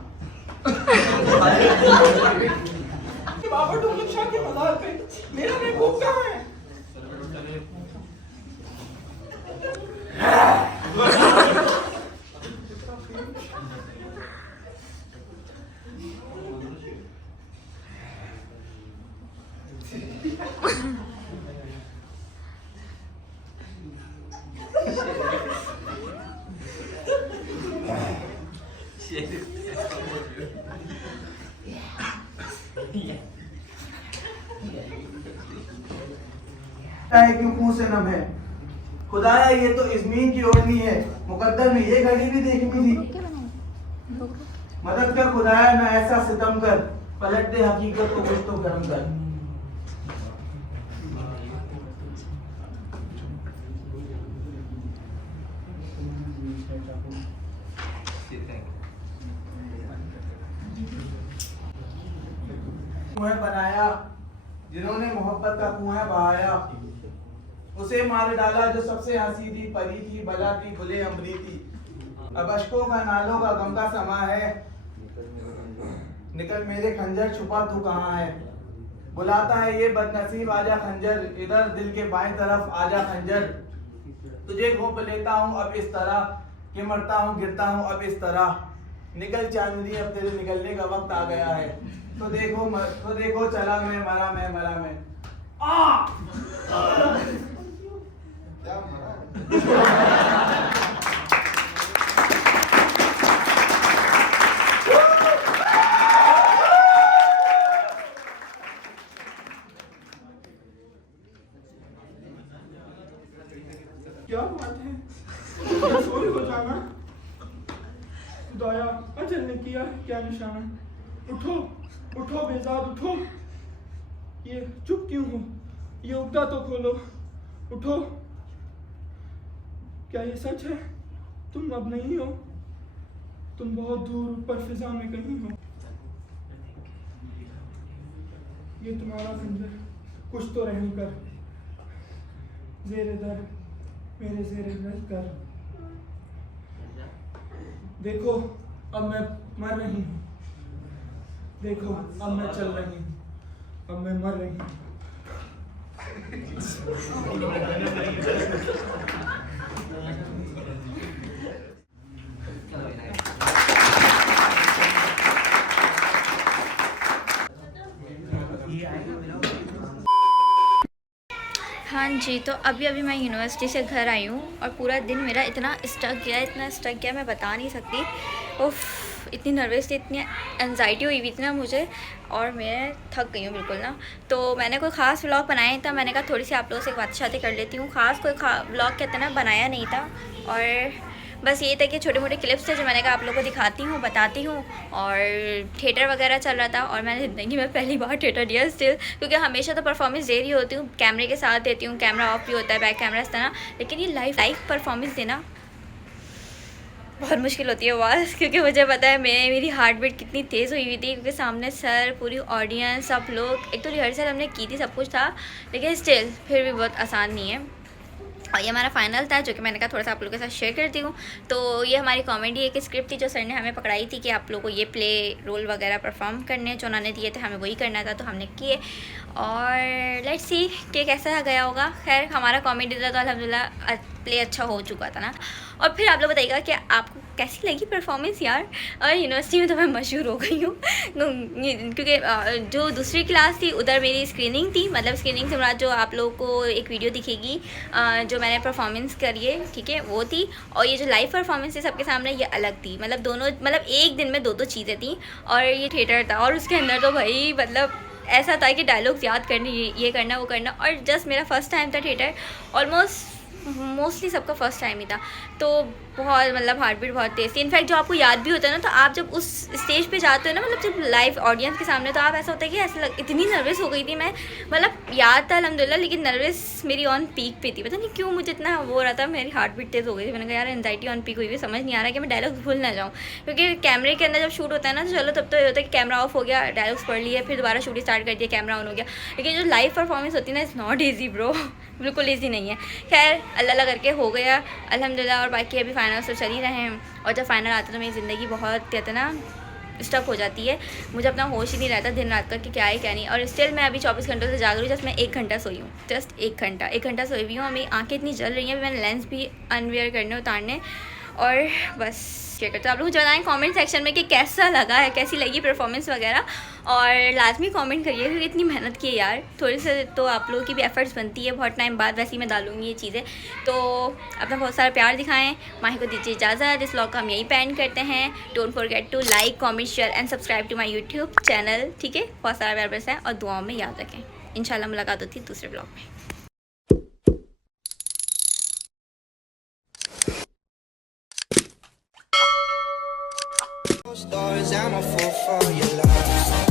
बाबा ढोलक शाह के मजार पे मेरा महबूब कहाँ है? क्यों मुंह से नम है? खुदाया ये तो इस्मीन की ओढ़नी है, मुकद्दर में ये घड़ी भी देखनी थी। मदद कर खुदाया, ना ऐसा सितम कर, पलट दे हकीकत को, कुछ तो कर्म कर। कुएं बनाया जिन्होंने मोहब्बत का कुआं बहाया, उसे मार डाला जो सबसे हंसी थी, परी थी, बला थी, गुले अमरी थी। अब अशकों का, नालों का, गम का समा है, निकल मेरे खंजर, छुपा तू कहाँ है। बुलाता है ये बदनसीब, आजा खंजर, इधर दिल के बाएं तरफ आजा खंजर। तुझे घोंप लेता हूँ अब इस तरह कि मरता हूँ गिरता हूँ अब इस तरह। निकल चांदनी, अब तेरे निकलने का वक्त आ गया है। तो देखो चला मैं, मरा मैं। क्या बात है, सोई हो जाना। खुदाया अजल ने किया क्या निशाना। उठो बेजाद उठो, ये चुप क्यों हो, ये उगता तो खोलो। उठो, क्या ये सच है तुम अब नहीं हो, तुम बहुत दूर ऊपर फिजा में कहीं हो। ये तुम्हारा खंजर, कुछ तो रहम कर, जेरे दर मेरे जेरे रह कर। देखो अब मैं मर रही हूँ, देखो अब मैं चल रही हूँ, अब मैं मर रही हूँ। हाँ जी, तो अभी मैं यूनिवर्सिटी से घर आई हूँ और पूरा दिन मेरा इतना स्टक गया मैं बता नहीं सकती। उफ, इतनी नर्वस थी, इतनी एंजाइटी हुई हुई थी ना मुझे, और मैं थक गई हूँ बिल्कुल ना। तो मैंने कोई ख़ास व्लॉग बनाया नहीं था, मैंने कहा थोड़ी सी आप लोगों से बातें कर लेती हूँ। ख़ास कोई व्लॉग कहते ना बनाया नहीं था, और बस ये था कि छोटे मोटे क्लिप्स थे जो मैंने कहा आप लोगों को दिखाती हूँ, बताती हूँ। और थिएटर वगैरह चल रहा था, और मैंने ज़िंदगी में पहली बार थिएटर दिया स्टिल, क्योंकि हमेशा तो परफॉर्मेंस दे रही होती हूँ, कैमरे के साथ देती हूँ, कैमरा ऑफ भी होता है, बैक कैमरा इस तरह। लेकिन ये लाइव परफॉर्मेंस देना बहुत मुश्किल होती है आवाज़, क्योंकि मुझे पता है मेरी हार्ट बीट कितनी तेज़ हुई हुई थी, क्योंकि सामने सर, पूरी ऑडियंस, सब लोग। एक तो रिहर्सल हमने की थी, सब कुछ था, लेकिन स्टिल फिर भी बहुत आसान नहीं है। और ये हमारा फाइनल था, जो कि मैंने कहा थोड़ा सा आप लोगों के साथ शेयर करती हूँ। तो ये हमारी कॉमेडी एक स्क्रिप्ट थी जो सर ने हमें पकड़ाई थी कि आप लोगों को ये प्ले रोल वगैरह परफॉर्म करने जो उन्होंने दिए थे, हमें वही करना था, तो हमने किए। और लेट्स सी कि कैसा गया होगा। खैर हमारा कॉमेडी था तो अल्हम्दुलिल्लाह प्ले अच्छा हो चुका था ना। और फिर आप लोग बताइएगा कि आपको कैसी लगी परफॉर्मेंस यार। और यूनिवर्सिटी में तो मैं मशहूर हो गई हूँ, क्योंकि जो दूसरी क्लास थी उधर मेरी स्क्रीनिंग थी, मतलब स्क्रीनिंग से मुराद जो आप लोगों को एक वीडियो दिखेगी जो मैंने परफॉर्मेंस करी है, ठीक है, वो थी। और ये जो लाइव परफॉर्मेंस थी सबके सामने, ये अलग थी। मतलब दोनों, मतलब एक दिन में दो चीज़ें थी। और ये थिएटर था, और उसके अंदर तो भाई मतलब ऐसा था कि डायलॉग्स याद करने, ये करना वो करना। और जस्ट मेरा फर्स्ट टाइम था थिएटर, मोस्टली सबका फर्स्ट टाइम ही था, तो बहुत मतलब हार्ट बीट बहुत तेज़ थी। इनफैक्ट जो आपको याद भी होता है ना, तो आप जब उस स्टेज पे जाते हो ना, मतलब जब लाइव ऑडियंस के सामने, तो आप ऐसा होता है कि ऐसा इतनी नर्वस हो गई थी मैं, मतलब याद था अल्हम्दुलिल्लाह, लेकिन नर्वस मेरी ऑन पीक पे थी। पता नहीं क्यों मुझे इतना वो हो रहा था, मेरी हार्ट बीट तेज़ हो गई थी। मैंने कहा यार एंजाइटी ऑन पीक हुई हुई, समझ नहीं आ रहा कि मैं डायलॉग्स भूल ना जाऊँ, क्योंकि कैमरे के अंदर जब शूट होता है ना, तो चलो तब तो ये होता है कि कैमरा ऑफ हो गया, डायलॉग्स पढ़ लिए, फिर दोबारा शूटिंग स्टार्ट कर दिया, कैमरा ऑन हो गया। लेकिन जो लाइव परफॉर्मेंस होती है ना, इट्स नॉट ईजी ब्रो, बिल्कुल ईजी नहीं है। खैर अल्लाह करके हो गया अल्हम्दुलिल्लाह, और बाकी अभी फाइनल तो चल ही रहे हैं। और जब फाइनल आता है तो मेरी ज़िंदगी बहुत कहते ना स्टक हो जाती है, मुझे अपना होश ही नहीं रहता दिन रात का कि क्या है क्या नहीं। और स्टिल मैं अभी 24 घंटों से जाग रही हूँ, जस्ट मैं 1 घंटा सोई हूँ, जस्ट 1 घंटा सोई हुई हूँ। मेरी आँखें इतनी जल रही हैं, अभी मैंने लेंस भी अनवेयर करने उतारने, और बस क्या करते हो आप लोग मुझे बताएं कमेंट सेक्शन में कि कैसा लगा है, कैसी लगी परफॉर्मेंस वगैरह। और लाजमी कमेंट करिए, क्योंकि इतनी मेहनत की है यार, थोड़ी से तो आप लोगों की भी एफर्ट्स बनती है। बहुत टाइम बाद वैसे ही मैं डालूंगी ये चीज़ें, तो अपना बहुत सारा प्यार दिखाएं। माही को दीजिए इजाज़त, इस व्लॉग को हम यही पेंड करते हैं। Don't forget to like, comment, share and subscribe to my YouTube channel, ठीक है। बहुत सारा प्यार बरसाएं और दुआओं में याद रखें। इंशाल्लाह मुलाकात होती है दूसरे ब्लॉग में। Stars, I'm a fool for your love.